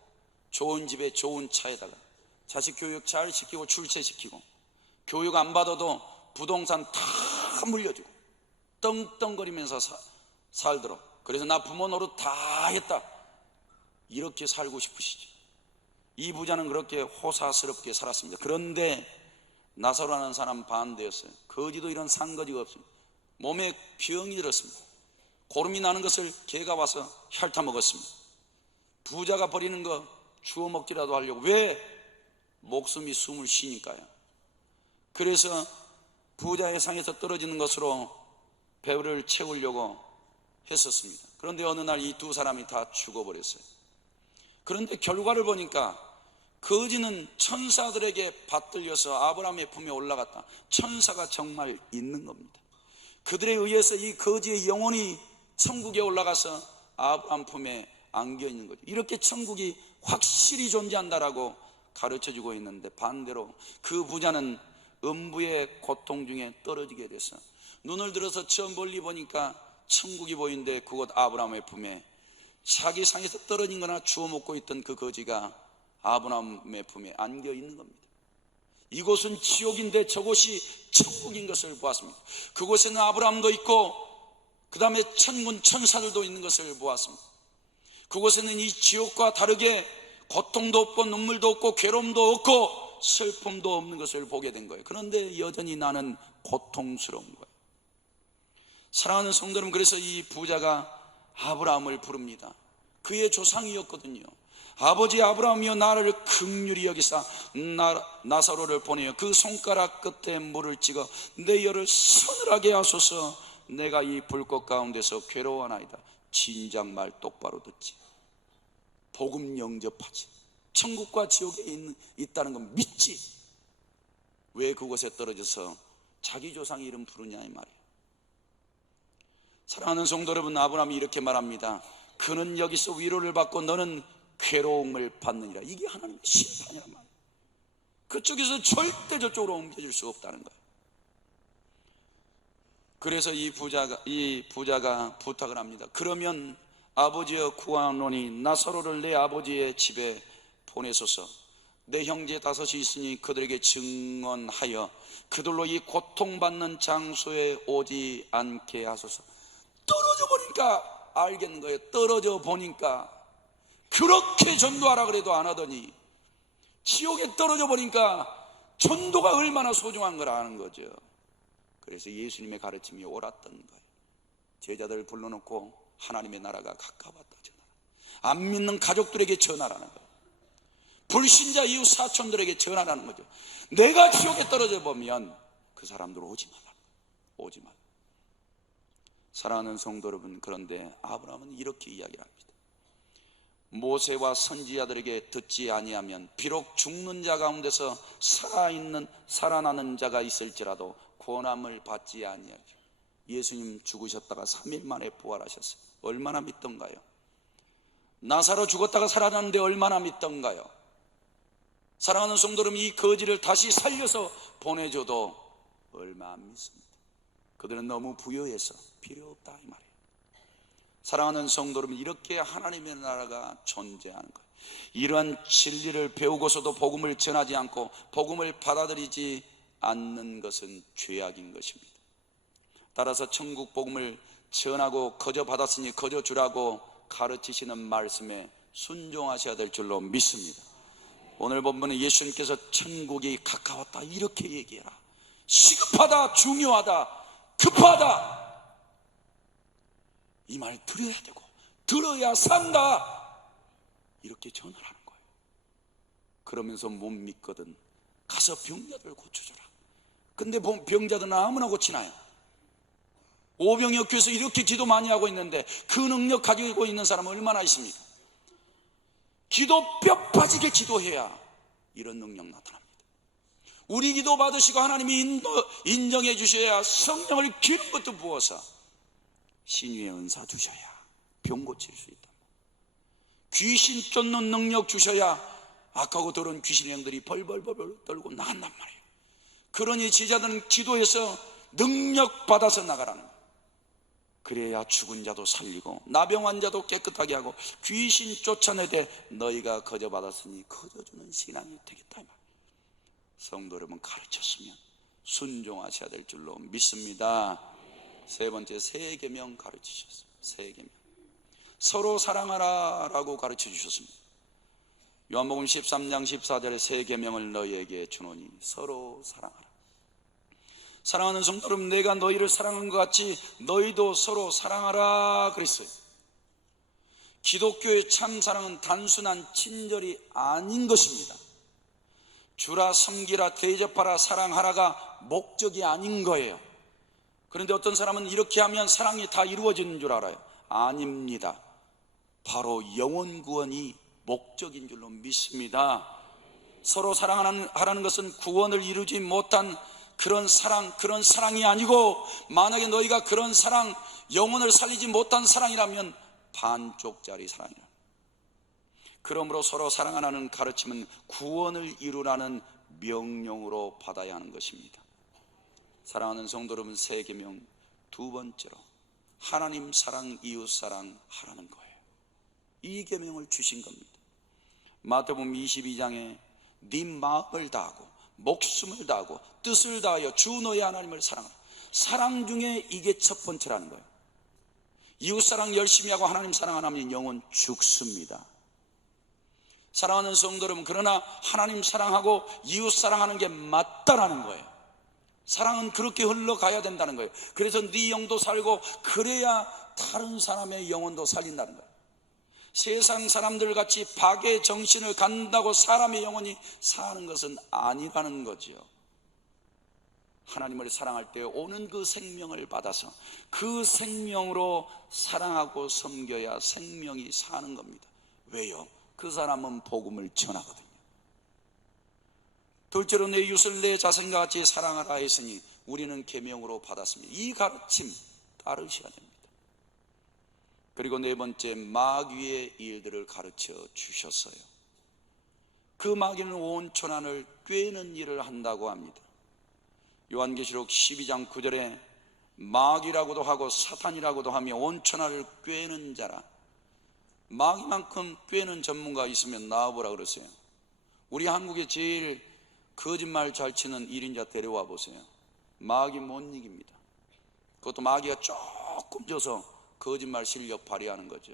좋은 집에 좋은 차에다가 자식 교육 잘 시키고 출세시키고 교육 안 받아도 부동산 다 물려주고 떵떵거리면서 살도록, 그래서 나 부모 노릇 다 했다, 이렇게 살고 싶으시죠? 이 부자는 그렇게 호사스럽게 살았습니다. 그런데 나사로라는 사람 반대였어요. 거지도 이런 산거지가 없습니다. 몸에 병이 들었습니다. 고름이 나는 것을 개가 와서 핥아 먹었습니다. 부자가 버리는 거 주워 먹기라도 하려고. 왜? 목숨이 숨을 쉬니까요. 그래서 부자의 상에서 떨어지는 것으로 배를 채우려고 했었습니다. 그런데 어느 날 이 두 사람이 다 죽어버렸어요. 그런데 결과를 보니까 거지는 천사들에게 받들려서 아브라함의 품에 올라갔다. 천사가 정말 있는 겁니다. 그들에 의해서 이 거지의 영혼이 천국에 올라가서 아브라함 품에 안겨 있는 거죠. 이렇게 천국이 확실히 존재한다라고 가르쳐주고 있는데, 반대로 그 부자는 음부의 고통 중에 떨어지게 돼서 눈을 들어서 저 멀리 보니까 천국이 보이는데 그곳 아브라함의 품에 자기 상에서 떨어진 거나 주워 먹고 있던 그 거지가 아브라함의 품에 안겨 있는 겁니다. 이곳은 지옥인데 저곳이 천국인 것을 보았습니다. 그곳에는 아브라함도 있고 그 다음에 천군 천사들도 있는 것을 보았습니다. 그곳에는 이 지옥과 다르게 고통도 없고 눈물도 없고 괴로움도 없고 슬픔도 없는 것을 보게 된 거예요. 그런데 여전히 나는 고통스러운 거예요. 사랑하는 성도 여러분, 그래서 이 부자가 아브라함을 부릅니다. 그의 조상이었거든요. 아버지 아브라함이여, 나를 긍휼히 여기사 나사로를 보내어 그 손가락 끝에 물을 찍어 내 혀를 서늘하게 하소서. 내가 이 불꽃 가운데서 괴로워하나이다. 진작 말 똑바로 듣지, 복음 영접하지, 천국과 지옥에 있다는 건 믿지, 왜 그곳에 떨어져서 자기 조상 이름 부르냐 이 말이에요. 사랑하는 성도 여러분, 아브라함이 이렇게 말합니다. 그는 여기서 위로를 받고 너는 괴로움을 받느니라. 이게 하나님의 심판이란 말이에요. 그쪽에서 절대 저쪽으로 옮겨질 수 없다는 거예요. 그래서 이 부자가 부탁을 합니다. 그러면 아버지여 구하노니 나사로를 내 아버지의 집에 보내소서. 내 형제 5이 있으니 그들에게 증언하여 그들로 이 고통받는 장소에 오지 않게 하소서. 떨어져 떨어져 보니까 알겠는 거예요. 떨어져 보니까 그렇게 전도하라 그래도 안 하더니 지옥에 떨어져 보니까 전도가 얼마나 소중한 걸 아는 거죠. 그래서 예수님의 가르침이 옳았던 거예요. 제자들을 불러놓고 하나님의 나라가 가까웠다 전하라. 안 믿는 가족들에게 전하라는 거예요. 불신자 이웃 사촌들에게 전하라는 거죠. 내가 지옥에 떨어져 보면 그 사람들 오지 말라. 오지 말라. 사랑하는 성도 여러분, 그런데 아브라함은 이렇게 이야기를 합니다. 모세와 선지자들에게 듣지 아니하면 비록 죽는 자 가운데서 살아나는 자가 있을지라도 구원함을 받지 아니하리라. 예수님 죽으셨다가 3일 만에 부활하셨어요. 얼마나 믿던가요? 나사로 죽었다가 살아났는데 얼마나 믿던가요? 사랑하는 성도 여러분, 이 거지를 다시 살려서 보내줘도 얼마 안 믿습니다. 그들은 너무 부유해서 필요 없다 이 말이에요. 사랑하는 성도 여러분, 이렇게 하나님의 나라가 존재하는 거예요. 이러한 진리를 배우고서도 복음을 전하지 않고 복음을 받아들이지 않는 것은 죄악인 것입니다. 따라서 천국 복음을 전하고 거저 받았으니 거저 주라고 가르치시는 말씀에 순종하셔야 될 줄로 믿습니다. 오늘 본문은 예수님께서 천국이 가까웠다 이렇게 얘기해라. 시급하다, 중요하다, 급하다, 이 말 들어야 되고 들어야 산다 이렇게 전하라는 거예요. 그러면서 못 믿거든 가서 병자들 고쳐줘라. 근데 병자들은 아무나 고치나요? 오병이어교에서 이렇게 기도 많이 하고 있는데 그 능력 가지고 있는 사람은 얼마나 있습니까? 기도 뼈 빠지게 기도해야 이런 능력 나타납니다. 우리 기도 받으시고 하나님이 인정해 주셔야 성령을 기름 것도 부어서 신유의 은사 주셔야 병 고칠 수 있다. 귀신 쫓는 능력 주셔야 악하고 더러운 귀신의 영들이 벌벌벌 떨고 나간단 말이에요. 그러니 제자들은 기도해서 능력 받아서 나가라는 거예요. 그래야 죽은 자도 살리고 나병 환자도 깨끗하게 하고 귀신 쫓아내되 너희가 거저 받았으니 거저 주는 신앙이 되겠다. 성도 여러분, 가르쳤으면 순종하셔야 될 줄로 믿습니다. 세 번째, 세 계명 가르치셨어요. 세 계명. 서로 사랑하라라고 가르쳐 주셨습니다. 요한복음 13장 14절에 세 계명을 너희에게 주노니 서로 사랑하라. 사랑하는 성도 여러분, 내가 너희를 사랑한 것 같이 너희도 서로 사랑하라 그랬어요. 기독교의 참 사랑은 단순한 친절이 아닌 것입니다. 주라, 섬기라, 대접하라, 사랑하라가 목적이 아닌 거예요. 그런데 어떤 사람은 이렇게 하면 사랑이 다 이루어지는 줄 알아요. 아닙니다. 바로 영혼 구원이 목적인 줄로 믿습니다. 서로 사랑하라는 것은 구원을 이루지 못한 그런 사랑이 아니고, 만약에 너희가 그런 사랑, 영혼을 살리지 못한 사랑이라면 반쪽짜리 사랑이라. 그러므로 서로 사랑하라는 가르침은 구원을 이루라는 명령으로 받아야 하는 것입니다. 사랑하는 성도 여러분, 세 계명 두 번째로 하나님 사랑, 이웃 사랑 하라는 거예요. 이 계명을 주신 겁니다. 마태복음 22장에 네 마음을 다하고 목숨을 다하고 뜻을 다하여 주 너의 하나님을 사랑하라. 사랑 중에 이게 첫 번째라는 거예요. 이웃 사랑 열심히 하고 하나님 사랑 안 하면 영혼 죽습니다. 사랑하는 성도 여러분, 그러나 하나님 사랑하고 이웃 사랑하는 게 맞다라는 거예요. 사랑은 그렇게 흘러가야 된다는 거예요. 그래서 네 영도 살고 그래야 다른 사람의 영혼도 살린다는 거예요. 세상 사람들 같이 박의 정신을 갖는다고 사람의 영혼이 사는 것은 아니라는 거죠. 하나님을 사랑할 때 오는 그 생명을 받아서 그 생명으로 사랑하고 섬겨야 생명이 사는 겁니다. 왜요? 그 사람은 복음을 전하거든요. 둘째로 내 이웃을 내 자신과 같이 사랑하라 했으니 우리는 계명으로 받았습니다. 이 가르침 따르셔야 됩니다. 그리고 네 번째, 마귀의 일들을 가르쳐 주셨어요. 그 마귀는 온 천하를 꿰는 일을 한다고 합니다. 요한계시록 12장 9절에 마귀라고도 하고 사탄이라고도 하며 온 천하를 꿰는 자라. 마귀만큼 꿰는 전문가 있으면 나와보라 그랬어요. 우리 한국에 제일 거짓말 잘 치는 1인자 데려와 보세요. 마귀 못 이깁니다. 그것도 마귀가 조금 져서 거짓말 실력 발휘하는 거죠.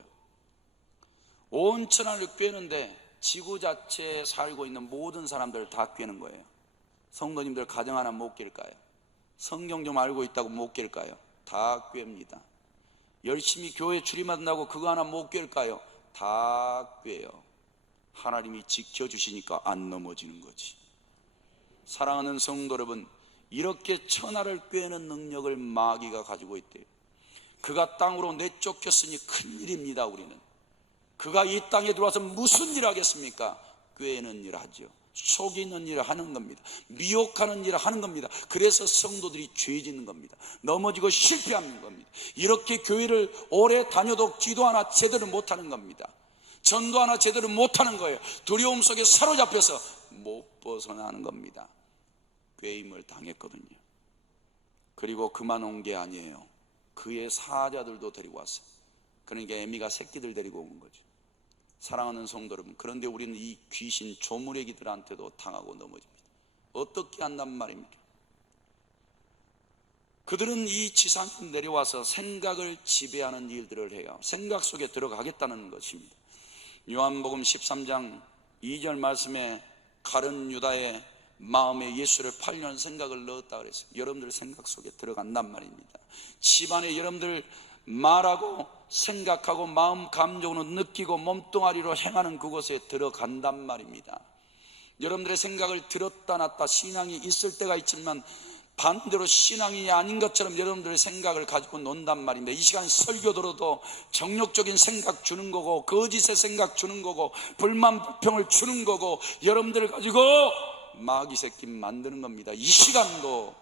온 천하를 꿰는데 지구 자체에 살고 있는 모든 사람들을 다 꿰는 거예요. 성도님들 가정 하나 못 깰까요? 성경 좀 알고 있다고 못 깰까요? 다 꿰입니다. 열심히 교회 출입한다고 그거 하나 못 깰까요? 다 꿰요. 하나님이 지켜주시니까 안 넘어지는 거지. 사랑하는 성도 여러분, 이렇게 천하를 꿰는 능력을 마귀가 가지고 있대요. 그가 땅으로 내쫓겼으니 큰일입니다. 우리는 그가 이 땅에 들어와서 무슨 일 하겠습니까? 꿰는 일 하죠. 속이는 일을 하는 겁니다. 미혹하는 일을 하는 겁니다. 그래서 성도들이 죄 짓는 겁니다. 넘어지고 실패하는 겁니다. 이렇게 교회를 오래 다녀도 기도 하나 제대로 못하는 겁니다. 전도 하나 제대로 못하는 거예요. 두려움 속에 사로잡혀서 못 벗어나는 겁니다. 꾀임을 당했거든요. 그리고 그만 온 게 아니에요. 그의 사자들도 데리고 왔어요. 그러니까 애미가 새끼들 데리고 온 거죠. 사랑하는 성도 여러분, 그런데 우리는 이 귀신 조물애기들한테도 당하고 넘어집니다. 어떻게 한단 말입니까? 그들은 이 지상에 내려와서 생각을 지배하는 일들을 해요. 생각 속에 들어가겠다는 것입니다. 요한복음 13장 2절 말씀에 가룟 유다의 마음에 예수를 팔려는 생각을 넣었다 그랬어요. 여러분들 생각 속에 들어간단 말입니다. 집안에 여러분들 말하고 생각하고 마음 감정으로 느끼고 몸뚱아리로 행하는 그곳에 들어간단 말입니다. 여러분들의 생각을 들었다 놨다 신앙이 있을 때가 있지만 반대로 신앙이 아닌 것처럼 여러분들의 생각을 가지고 논단 말입니다. 이 시간 설교 들어도 정욕적인 생각 주는 거고 거짓의 생각 주는 거고 불만 불평을 주는 거고 여러분들을 가지고 마귀 새끼 만드는 겁니다. 이 시간도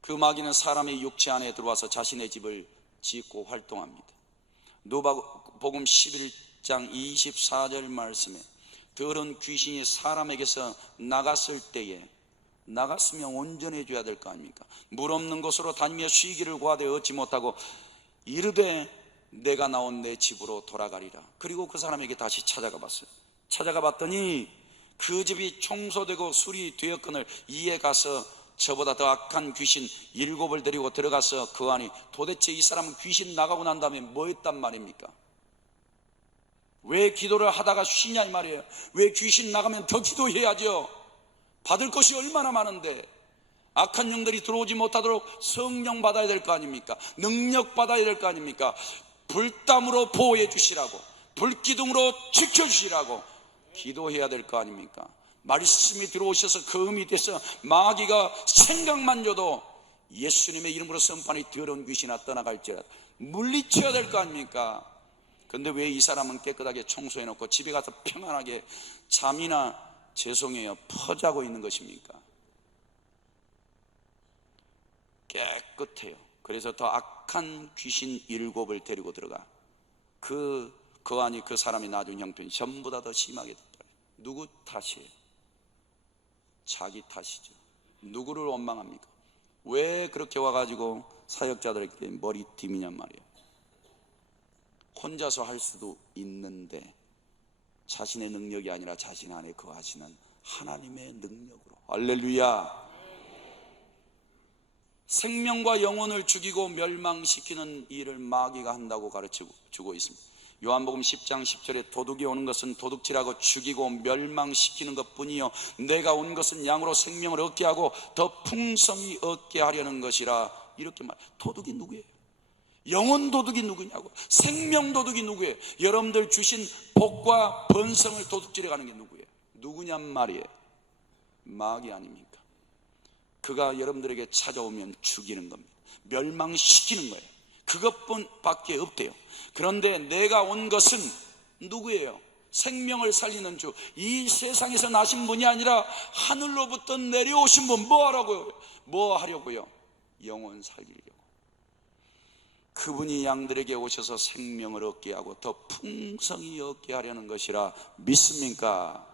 그 마귀는 사람의 육체 안에 들어와서 자신의 집을 짓고 활동합니다. 누가복음 11장 24절 말씀에 더러운 귀신이 사람에게서 나갔을 때에 나갔으면 온전해져야 될 거 아닙니까? 물 없는 곳으로 다니며 쉬기를 구하되 얻지 못하고 이르되 내가 나온 내 집으로 돌아가리라. 그리고 그 사람에게 다시 찾아가 봤어요. 찾아가 봤더니 그 집이 청소되고 수리되었거늘 이에 가서 저보다 더 악한 귀신 7을 데리고 들어가서 그 안이 도대체 이 사람은 귀신 나가고 난 다음에 뭐 했단 말입니까? 왜 기도를 하다가 쉬냐 이 말이에요. 왜 귀신 나가면 더 기도해야죠. 받을 것이 얼마나 많은데 악한 영들이 들어오지 못하도록 성령 받아야 될 거 아닙니까? 능력 받아야 될 거 아닙니까? 불담으로 보호해 주시라고 불기둥으로 지켜주시라고 기도해야 될 거 아닙니까? 말씀이 들어오셔서 거음이 돼서 마귀가 생각만 줘도 예수님의 이름으로 선판이 더러운 귀신아 떠나갈지라도 물리쳐야 될 거 아닙니까? 근데 왜 이 사람은 깨끗하게 청소해놓고 집에 가서 평안하게 잠이나 죄송해요 퍼자고 있는 것입니까? 깨끗해요. 그래서 더 악한 귀신 7을 데리고 들어가 그 안이 그 사람이 나중 형편이 전보다 더 심하게 됐다. 누구 탓이에요? 자기 탓이죠. 누구를 원망합니까? 왜 그렇게 와가지고 사역자들에게 머리팀이냔 말이에요. 혼자서 할 수도 있는데 자신의 능력이 아니라 자신 안에 거하시는 하나님의 능력으로. 할렐루야. 생명과 영혼을 죽이고 멸망시키는 일을 마귀가 한다고 가르쳐주고 있습니다. 요한복음 10장 10절에 도둑이 오는 것은 도둑질하고 죽이고 멸망시키는 것뿐이요 내가 온 것은 양으로 생명을 얻게 하고 더 풍성히 얻게 하려는 것이라. 이렇게 말. 도둑이 누구예요? 영혼 도둑이 누구냐고. 생명 도둑이 누구예요? 여러분들 주신 복과 번성을 도둑질해 가는 게 누구예요? 누구냔 말이에요. 마귀 아닙니까? 그가 여러분들에게 찾아오면 죽이는 겁니다. 멸망시키는 거예요. 그것뿐밖에 없대요. 그런데 내가 온 것은 누구예요? 생명을 살리는 주, 이 세상에서 나신 분이 아니라 하늘로부터 내려오신 분. 뭐 하라고요? 뭐 하려고요? 영혼 살리려고. 그분이 양들에게 오셔서 생명을 얻게 하고 더 풍성히 얻게 하려는 것이라. 믿습니까?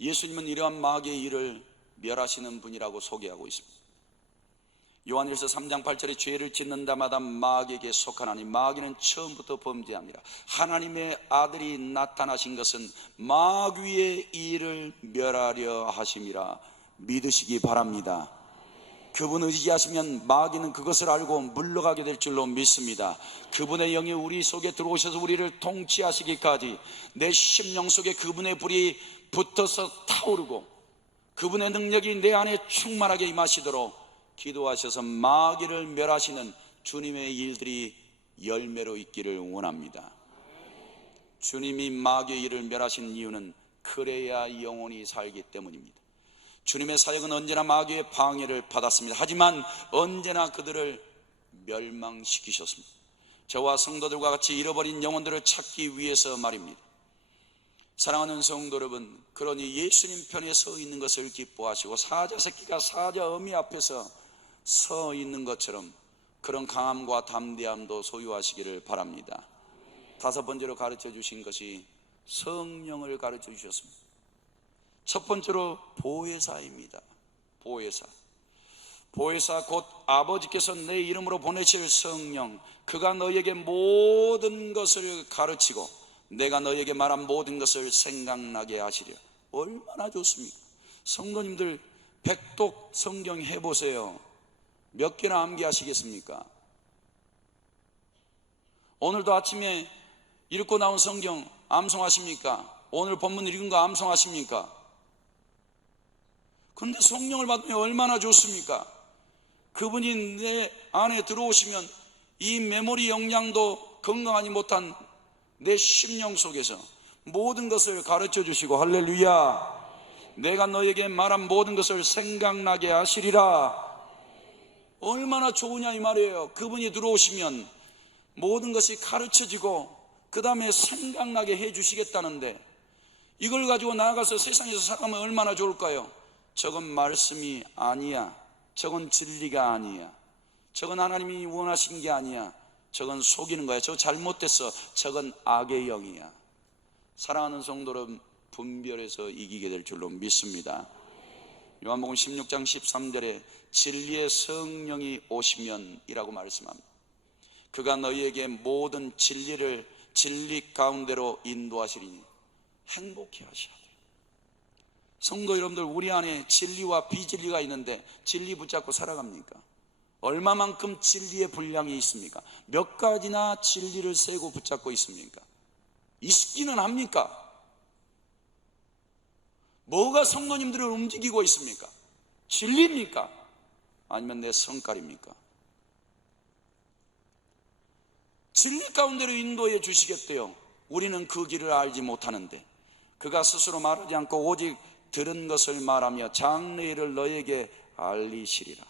예수님은 이러한 마귀의 일을 멸하시는 분이라고 소개하고 있습니다. 요한일서 3장 8절에 죄를 짓는 자마다 마귀에게 속하나니 마귀는 처음부터 범죄합니다. 하나님의 아들이 나타나신 것은 마귀의 일을 멸하려 하심이라 믿으시기 바랍니다. 그분 의지하시면 마귀는 그것을 알고 물러가게 될 줄로 믿습니다. 그분의 영이 우리 속에 들어오셔서 우리를 통치하시기까지 내 심령 속에 그분의 불이 붙어서 타오르고 그분의 능력이 내 안에 충만하게 임하시도록 기도하셔서 마귀를 멸하시는 주님의 일들이 열매로 있기를 원합니다. 주님이 마귀의 일을 멸하신 이유는 그래야 영원히 살기 때문입니다. 주님의 사역은 언제나 마귀의 방해를 받았습니다. 하지만 언제나 그들을 멸망시키셨습니다. 저와 성도들과 같이 잃어버린 영혼들을 찾기 위해서 말입니다. 사랑하는 성도 여러분, 그러니 예수님 편에 서 있는 것을 기뻐하시고 사자 새끼가 사자 어미 앞에서 서 있는 것처럼 그런 강함과 담대함도 소유하시기를 바랍니다. 다섯 번째로 가르쳐 주신 것이 성령을 가르쳐 주셨습니다. 첫 번째로 보혜사입니다. 보혜사 곧 아버지께서 내 이름으로 보내실 성령, 그가 너에게 모든 것을 가르치고 내가 너에게 말한 모든 것을 생각나게 하시려. 얼마나 좋습니까? 성도님들 백독 성경 해보세요. 몇 개나 암기하시겠습니까? 오늘도 아침에 읽고 나온 성경 암송하십니까? 오늘 본문 읽은 거 암송하십니까? 그런데 성령을 받으면 얼마나 좋습니까? 그분이 내 안에 들어오시면 이 메모리 역량도 건강하지 못한 내 심령 속에서 모든 것을 가르쳐 주시고, 할렐루야, 내가 너에게 말한 모든 것을 생각나게 하시리라. 얼마나 좋으냐 이 말이에요. 그분이 들어오시면 모든 것이 가르쳐지고 그 다음에 생각나게 해 주시겠다는데, 이걸 가지고 나아가서 세상에서 살아가면 얼마나 좋을까요? 저건 말씀이 아니야, 저건 진리가 아니야, 저건 하나님이 원하신 게 아니야, 저건 속이는 거야, 저거 잘못됐어, 저건 악의 영이야. 사랑하는 성도는 분별해서 이기게 될 줄로 믿습니다. 요한복음 16장 13절에 진리의 성령이 오시면 이라고 말씀합니다. 그가 너희에게 모든 진리를 진리 가운데로 인도하시리니 행복해 하셔야 돼요. 성도 여러분들, 우리 안에 진리와 비진리가 있는데 진리 붙잡고 살아갑니까? 얼마만큼 진리의 분량이 있습니까? 몇 가지나 진리를 세고 붙잡고 있습니까? 있기는 합니까? 뭐가 성도님들을 움직이고 있습니까? 진리입니까? 아니면 내 성깔입니까? 진리 가운데로 인도해 주시겠대요. 우리는 그 길을 알지 못하는데 그가 스스로 말하지 않고 오직 들은 것을 말하며 장래일을 너에게 알리시리라.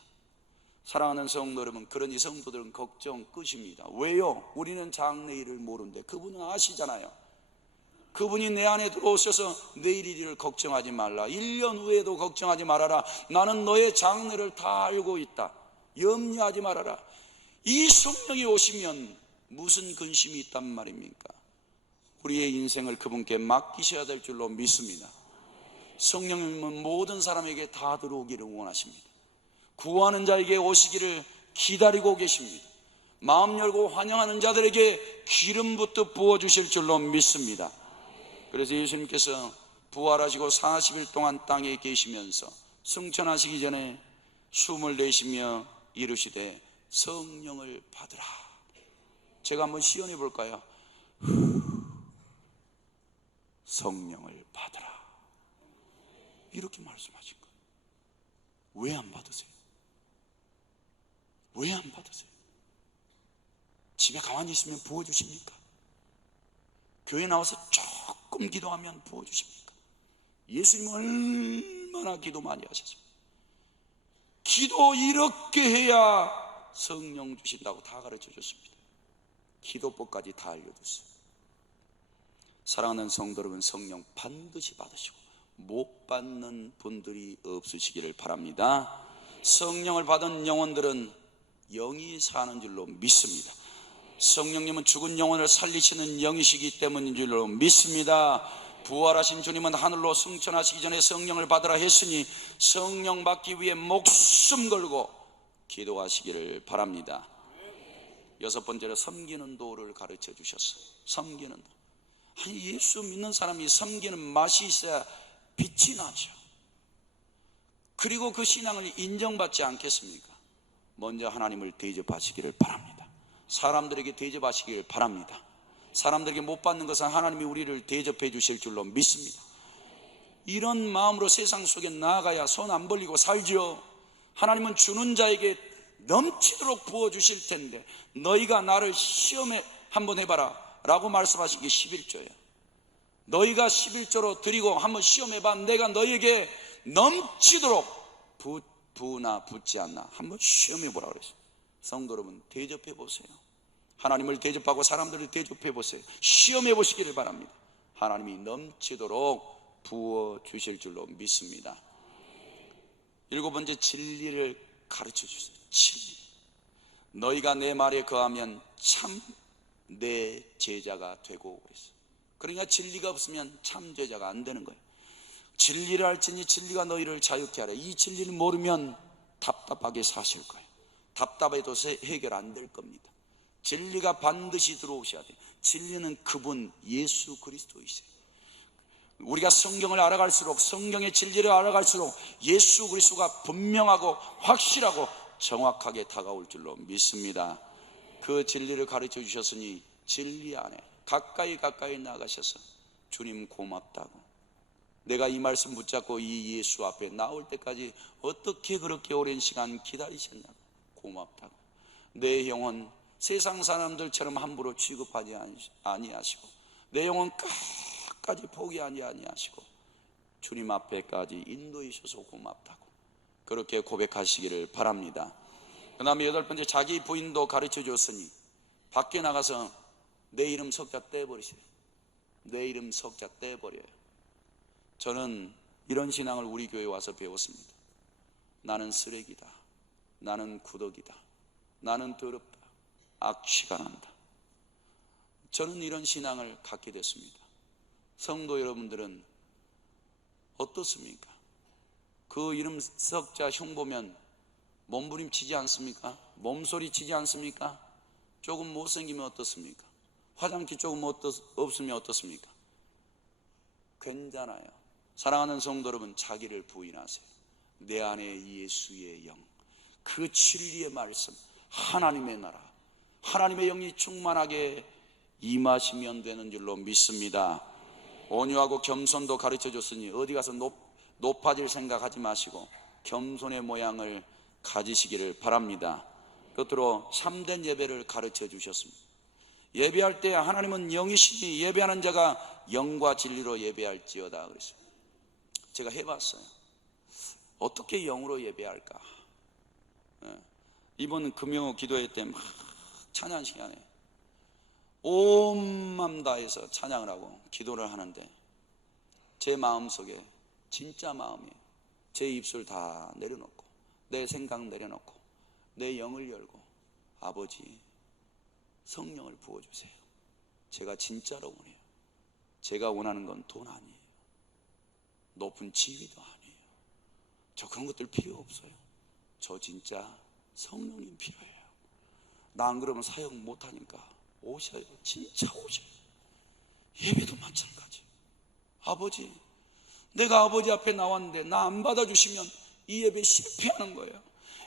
사랑하는 성도 여러분, 그러니 성도들은 걱정 끝입니다. 왜요? 우리는 장래일을 모르는데 그분은 아시잖아요. 그분이 내 안에 들어오셔서 내일 일을 걱정하지 말라, 1년 후에도 걱정하지 말아라, 나는 너의 장래를 다 알고 있다, 염려하지 말아라. 이 성령이 오시면 무슨 근심이 있단 말입니까? 우리의 인생을 그분께 맡기셔야 될 줄로 믿습니다. 성령님은 모든 사람에게 다 들어오기를 원하십니다. 구하는 자에게 오시기를 기다리고 계십니다. 마음 열고 환영하는 자들에게 기름부터 부어주실 줄로 믿습니다. 그래서 예수님께서 부활하시고 40일 동안 땅에 계시면서 승천하시기 전에 숨을 내쉬며 이르시되 성령을 받으라. 제가 한번 시연해 볼까요? 성령을 받으라, 이렇게 말씀하신 거예요. 왜 안 받으세요? 왜 안 받으세요? 집에 가만히 있으면 부어주십니까? 교회 나와서 조금 기도하면 부어주십니까? 예수님은 얼마나 기도 많이 하셨습니까? 기도 이렇게 해야 성령 주신다고 다 가르쳐 줬습니다. 기도법까지 다 알려줬어요. 사랑하는 성도 여러분, 성령 반드시 받으시고 못 받는 분들이 없으시기를 바랍니다. 성령을 받은 영혼들은 영이 사는 줄로 믿습니다. 성령님은 죽은 영혼을 살리시는 영이시기 때문인 줄로 믿습니다. 부활하신 주님은 하늘로 승천하시기 전에 성령을 받으라 했으니 성령 받기 위해 목숨 걸고 기도하시기를 바랍니다. 여섯 번째로 섬기는 도를 가르쳐 주셨어요. 섬기는 도. 아니, 예수 믿는 사람이 섬기는 맛이 있어야 빛이 나죠. 그리고 그 신앙을 인정받지 않겠습니까? 먼저 하나님을 대접하시기를 바랍니다. 사람들에게 대접하시기를 바랍니다. 사람들에게 못 받는 것은 하나님이 우리를 대접해 주실 줄로 믿습니다. 이런 마음으로 세상 속에 나아가야 손 안 벌리고 살지요. 하나님은 주는 자에게 넘치도록 부어주실 텐데 너희가 나를 시험에 한번 해봐라 라고 말씀하신 게 11조예요. 너희가 11조로 드리고 한번 시험해봐. 내가 너희에게 넘치도록 부으나 붓지 않나 한번 시험해보라 그랬어요. 성도 여러분, 대접해보세요. 하나님을 대접하고 사람들을 대접해보세요. 시험해보시기를 바랍니다. 하나님이 넘치도록 부어주실 줄로 믿습니다. 7번째, 진리를 가르쳐주세요. 진리. 너희가 내 말에 거하면 참 내 제자가 되고 그랬어요. 그러니까 진리가 없으면 참 제자가 안 되는 거예요. 진리를 알지니 진리가 너희를 자유케 하라. 이 진리를 모르면 답답하게 사실 거예요. 답답해도 해결 안 될 겁니다. 진리가 반드시 들어오셔야 돼요. 진리는 그분 예수 그리스도이세요. 우리가 성경을 알아갈수록, 성경의 진리를 알아갈수록 예수 그리스도가 분명하고 확실하고 정확하게 다가올 줄로 믿습니다. 그 진리를 가르쳐 주셨으니 진리 안에 가까이 나가셔서 주님 고맙다고, 내가 이 말씀 붙잡고 이 예수 앞에 나올 때까지 어떻게 그렇게 오랜 시간 기다리셨냐고, 고맙다고. 내 영혼 세상 사람들처럼 함부로 취급하지 아니하시고 내 영혼 끝까지 포기하지 아니하시고 주님 앞에까지 인도해 주셔서 고맙다고 그렇게 고백하시기를 바랍니다. 그 다음에 8번째, 자기 부인도 가르쳐 줬으니 밖에 나가서 내 이름 석자 떼버리세요. 내 이름 석자 떼버려요. 저는 이런 신앙을 우리 교회에 와서 배웠습니다. 나는 쓰레기다, 나는 구덕이다, 나는 더럽다, 악취가 난다. 저는 이런 신앙을 갖게 됐습니다. 성도 여러분들은 어떻습니까? 그 이름 석자 흉 보면 몸부림치지 않습니까? 몸소리 치지 않습니까? 조금 못생기면 어떻습니까? 화장기 조금 없으면 어떻습니까? 괜찮아요. 사랑하는 성도 여러분, 자기를 부인하세요. 내 안에 예수의 영, 그 진리의 말씀, 하나님의 나라, 하나님의 영이 충만하게 임하시면 되는 줄로 믿습니다. 온유하고 겸손도 가르쳐 줬으니 어디 가서 높아질 생각하지 마시고 겸손의 모양을 가지시기를 바랍니다. 끝으로 참된 예배를 가르쳐 주셨습니다. 예배할 때 하나님은 영이시니 예배하는 자가 영과 진리로 예배할지어다 그랬어요. 제가 해봤어요. 어떻게 영으로 예배할까? 이번 금요 기도회 때 막 찬양 시간에 온 마음 다해서 찬양을 하고 기도를 하는데 제 마음속에, 진짜 마음에 제 입술 다 내려놓고 내 생각 내려놓고 내 영을 열고 아버지 성령을 부어주세요. 제가 진짜로 원해요. 제가 원하는 건 돈 아니에요. 높은 지위도 아니에요. 저 그런 것들 필요 없어요. 저 진짜 성령님 필요해요. 나 안 그러면 사역 못하니까 오셔요. 진짜 오셔요. 예배도 마찬가지. 아버지, 내가 아버지 앞에 나왔는데 나 안 받아주시면 이 예배 실패하는 거예요.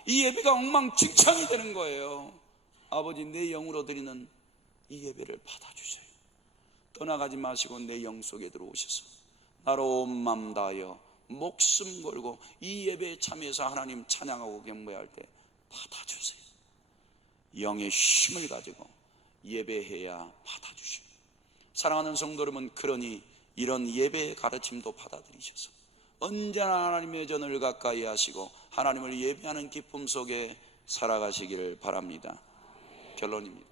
이 예배가 엉망진창이 되는 거예요. 아버지, 내 영으로 드리는 이 예배를 받아주세요. 떠나가지 마시고 내 영 속에 들어오셔서 나로 온 마음 다하여 목숨 걸고 이 예배에 참여해서 하나님 찬양하고 경배할 때 받아주세요. 영의 힘을 가지고 예배해야 받아주십니다. 사랑하는 성도 여러분, 그러니 이런 예배의 가르침도 받아들이셔서 언제나 하나님의 전을 가까이 하시고 하나님을 예배하는 기쁨 속에 살아가시기를 바랍니다. 결론입니다.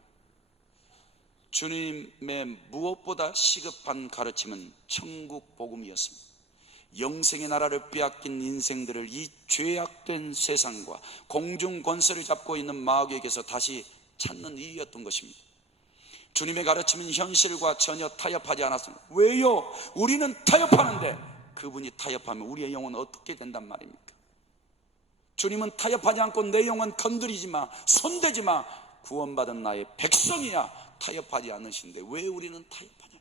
주님의 무엇보다 시급한 가르침은 천국 복음이었습니다. 영생의 나라를 빼앗긴 인생들을 이 죄악된 세상과 공중 권세를 잡고 있는 마귀에게서 다시 찾는 이유였던 것입니다. 주님의 가르침은 현실과 전혀 타협하지 않았습니다. 왜요? 우리는 타협하는데 그분이 타협하면 우리의 영혼은 어떻게 된단 말입니까? 주님은 타협하지 않고 내 영혼 건드리지 마, 손대지 마, 구원받은 나의 백성이야 타협하지 않으신데 왜 우리는 타협하냐?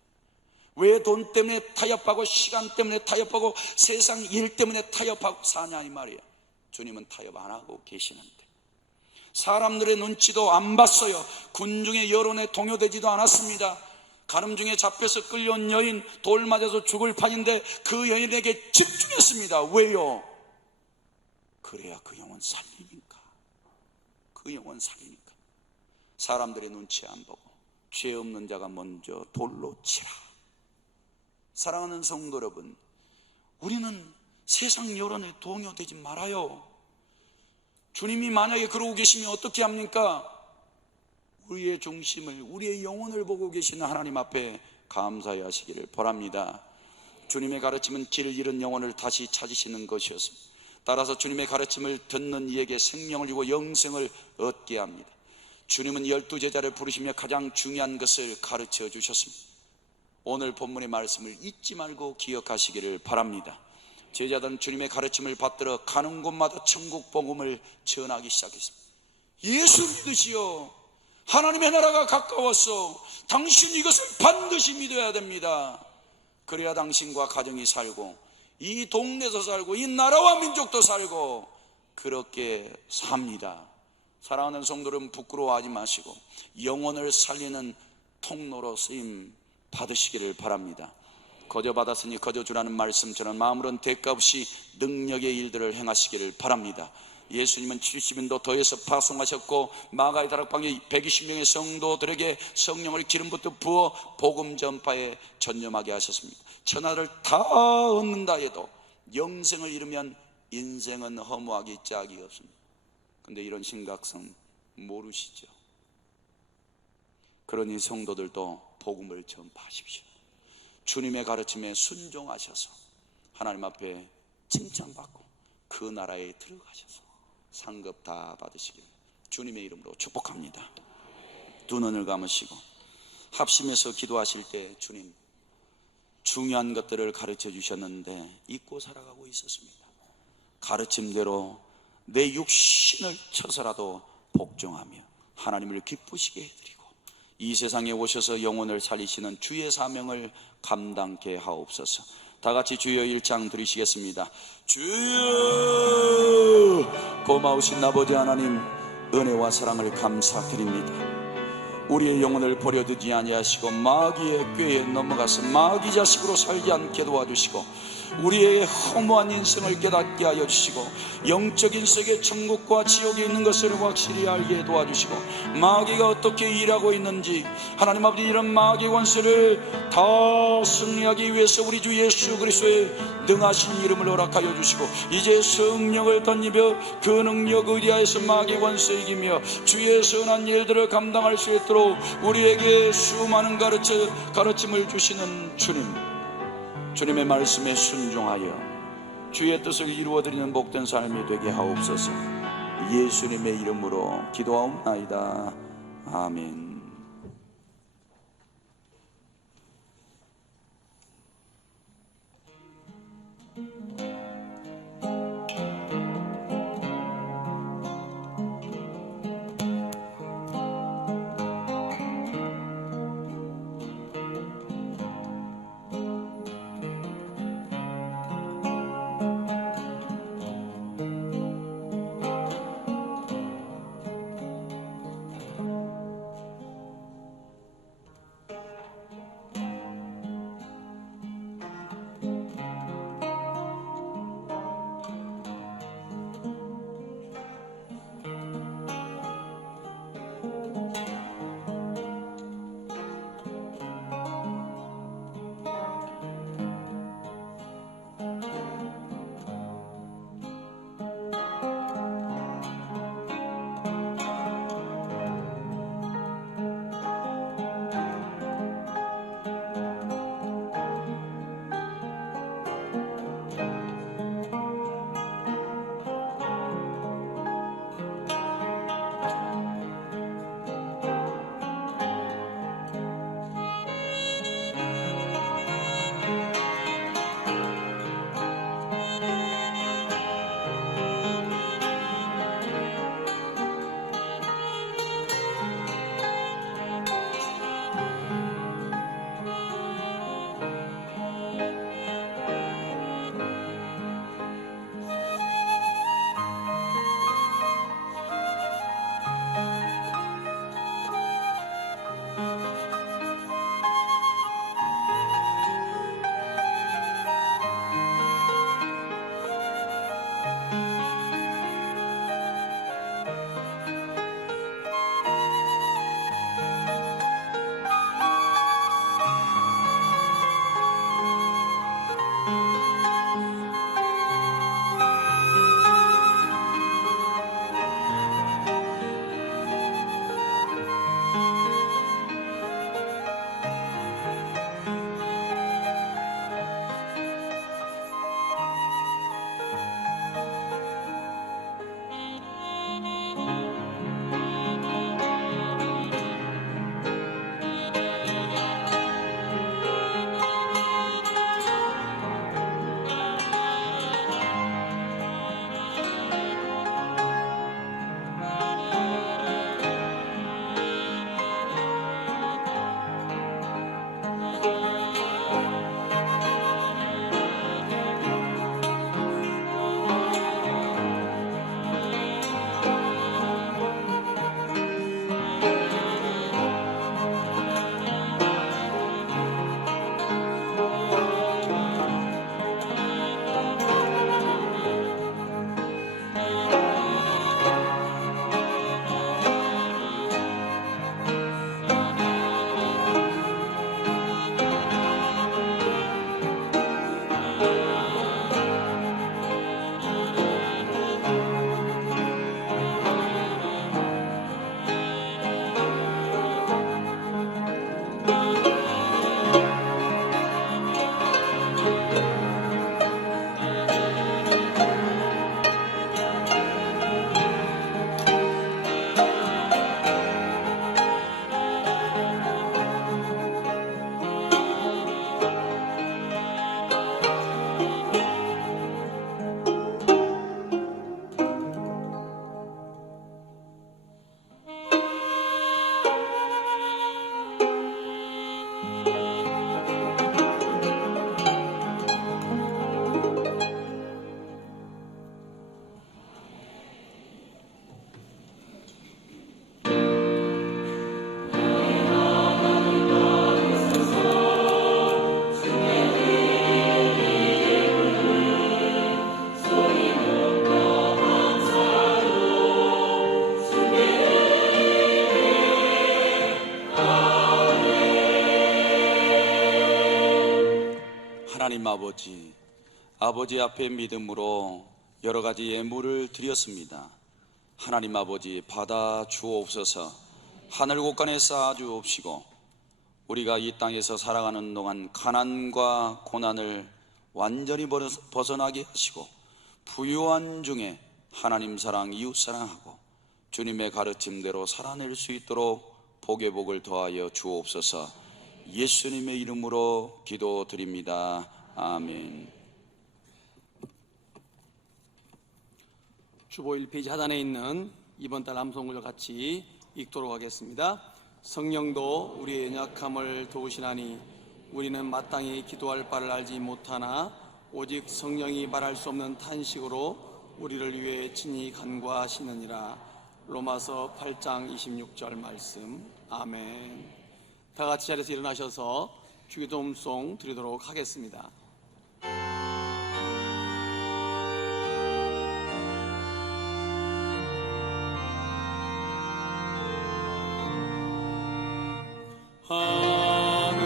왜 돈 때문에 타협하고 시간 때문에 타협하고 세상 일 때문에 타협하고 사냐 이 말이에요. 주님은 타협 안 하고 계시는데 사람들의 눈치도 안 봤어요. 군중의 여론에 동요되지도 않았습니다. 가늠 중에 잡혀서 끌려온 여인, 돌 맞아서 죽을 판인데 그 여인에게 집중했습니다. 왜요? 그래야 그 영혼 살리니까. 그 영혼 살리니까. 사람들의 눈치 안 보고 죄 없는 자가 먼저 돌로 치라. 사랑하는 성도 여러분, 우리는 세상 여론에 동요되지 말아요. 주님이 만약에 그러고 계시면 어떻게 합니까? 우리의 중심을, 우리의 영혼을 보고 계시는 하나님 앞에 감사해 하시기를 바랍니다. 주님의 가르침은 길을 잃은 영혼을 다시 찾으시는 것이었습니다. 따라서 주님의 가르침을 듣는 이에게 생명을 주고 영생을 얻게 합니다. 주님은 12제자를 부르시며 가장 중요한 것을 가르쳐 주셨습니다. 오늘 본문의 말씀을 잊지 말고 기억하시기를 바랍니다. 제자들은 주님의 가르침을 받들어 가는 곳마다 천국 복음을 전하기 시작했습니다. 예수 믿으시오. 하나님의 나라가 가까웠어. 당신 이것을 반드시 믿어야 됩니다. 그래야 당신과 가정이 살고 이 동네에서 살고 이 나라와 민족도 살고 그렇게 삽니다. 사랑하는 성도들은 부끄러워하지 마시고 영혼을 살리는 통로로 쓰임 받으시기를 바랍니다. 거저 받았으니 거저 주라는 말씀처럼 마음으로는 대가 없이 능력의 일들을 행하시기를 바랍니다. 예수님은 70인도 더해서 파송하셨고 마가의 다락방에 120명의 성도들에게 성령을 기름부터 부어 복음 전파에 전념하게 하셨습니다. 천하를 다 얻는다 해도 영생을 잃으면 인생은 허무하기 짝이 없습니다. 그런데 이런 심각성 모르시죠? 그러니 성도들도 복음을 전파하십시오. 주님의 가르침에 순종하셔서 하나님 앞에 칭찬받고 그 나라에 들어가셔서 상급 다 받으시기를 주님의 이름으로 축복합니다. 두 눈을 감으시고 합심해서 기도하실 때 주님 중요한 것들을 가르쳐 주셨는데 잊고 살아가고 있었습니다. 가르침대로 내 육신을 쳐서라도 복종하며 하나님을 기쁘시게 해드리고 이 세상에 오셔서 영혼을 살리시는 주의 사명을 감당케 하옵소서. 다 같이 주여 1장 드리시겠습니다. 주여, 고마우신 아버지 하나님, 은혜와 사랑을 감사드립니다. 우리의 영혼을 버려두지 아니하시고 마귀의 꾀에 넘어가서 마귀 자식으로 살지 않게 도와주시고 우리의 허무한 인생을 깨닫게 하여 주시고 영적인 세계 천국과 지옥이 있는 것을 확실히 알게 도와주시고 마귀가 어떻게 일하고 있는지 하나님 아버지 이런 마귀 권세를 다 승리하기 위해서 우리 주 예수 그리스도의 능하신 이름을 허락하여 주시고 이제 성령을 덧입어 그 능력 의지하여서 마귀 권세 이기며 주의 선한 일들을 감당할 수 있도록 우리에게 수많은 가르침을 주시는 주님의 말씀에 순종하여 주의 뜻을 이루어드리는 복된 삶이 되게 하옵소서. 예수님의 이름으로 기도하옵나이다. 아멘. 하나님 아버지 앞에 믿음으로 여러 가지 예물을 드렸습니다. 하나님 아버지 받아 주옵소서. 하늘 곳간에 쌓아 주옵시고 우리가 이 땅에서 살아가는 동안 가난과 고난을 완전히 벗어나게 하시고 부유한 중에 하나님 사랑, 이웃 사랑하고 주님의 가르침대로 살아낼 수 있도록 복의 복을 더하여 주옵소서. 예수님의 이름으로 기도드립니다. 아멘. 주보 1페이지 하단에 있는 이번 달 암송을 같이 읽도록 하겠습니다. 성령도 우리의 연약함을 도우시나니 우리는 마땅히 기도할 바를 알지 못하나 오직 성령이 말할 수 없는 탄식으로 우리를 위해 친히 간구하시느니라. 로마서 8장 26절 말씀. 아멘. 다 같이 자리에서 일어나셔서 주기도문송 드리도록 하겠습니다. 하늘에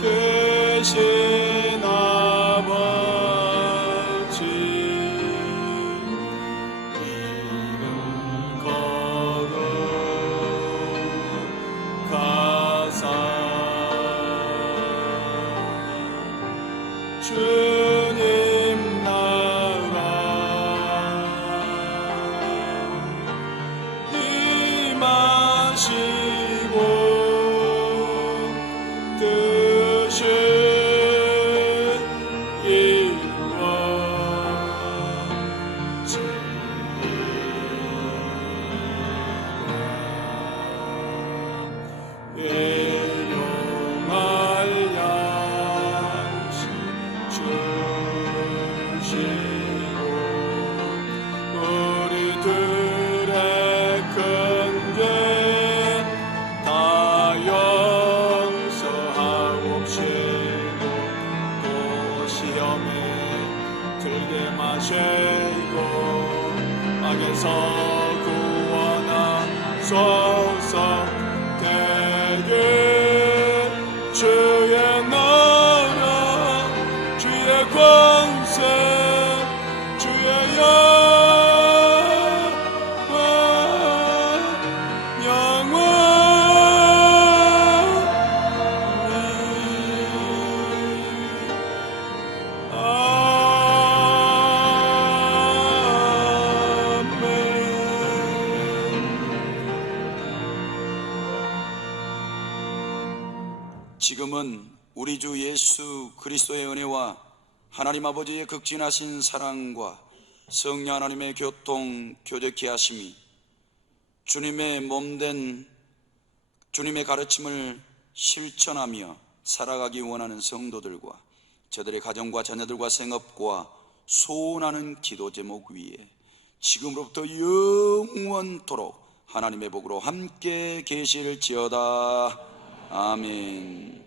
계신 아버지 이름 거룩하사 주님 나라 임하시고 뜻을 이루어지라. 일용할 양식 주시고 우리들의 큰 죄 다 용서하옵시고 또 시험에 들게 마시고 악에서 구원하소서. 대개 주의 나라 주의 권세 주의 지금은 우리 주 예수 그리스도의 은혜와 하나님 아버지의 극진하신 사랑과 성령 하나님의 교통 교제케 하심이 주님의 몸된 주님의 가르침을 실천하며 살아가기 원하는 성도들과 저들의 가정과 자녀들과 생업과 소원하는 기도 제목 위에 지금으로부터 영원토록 하나님의 복으로 함께 계실지어다. 아멘.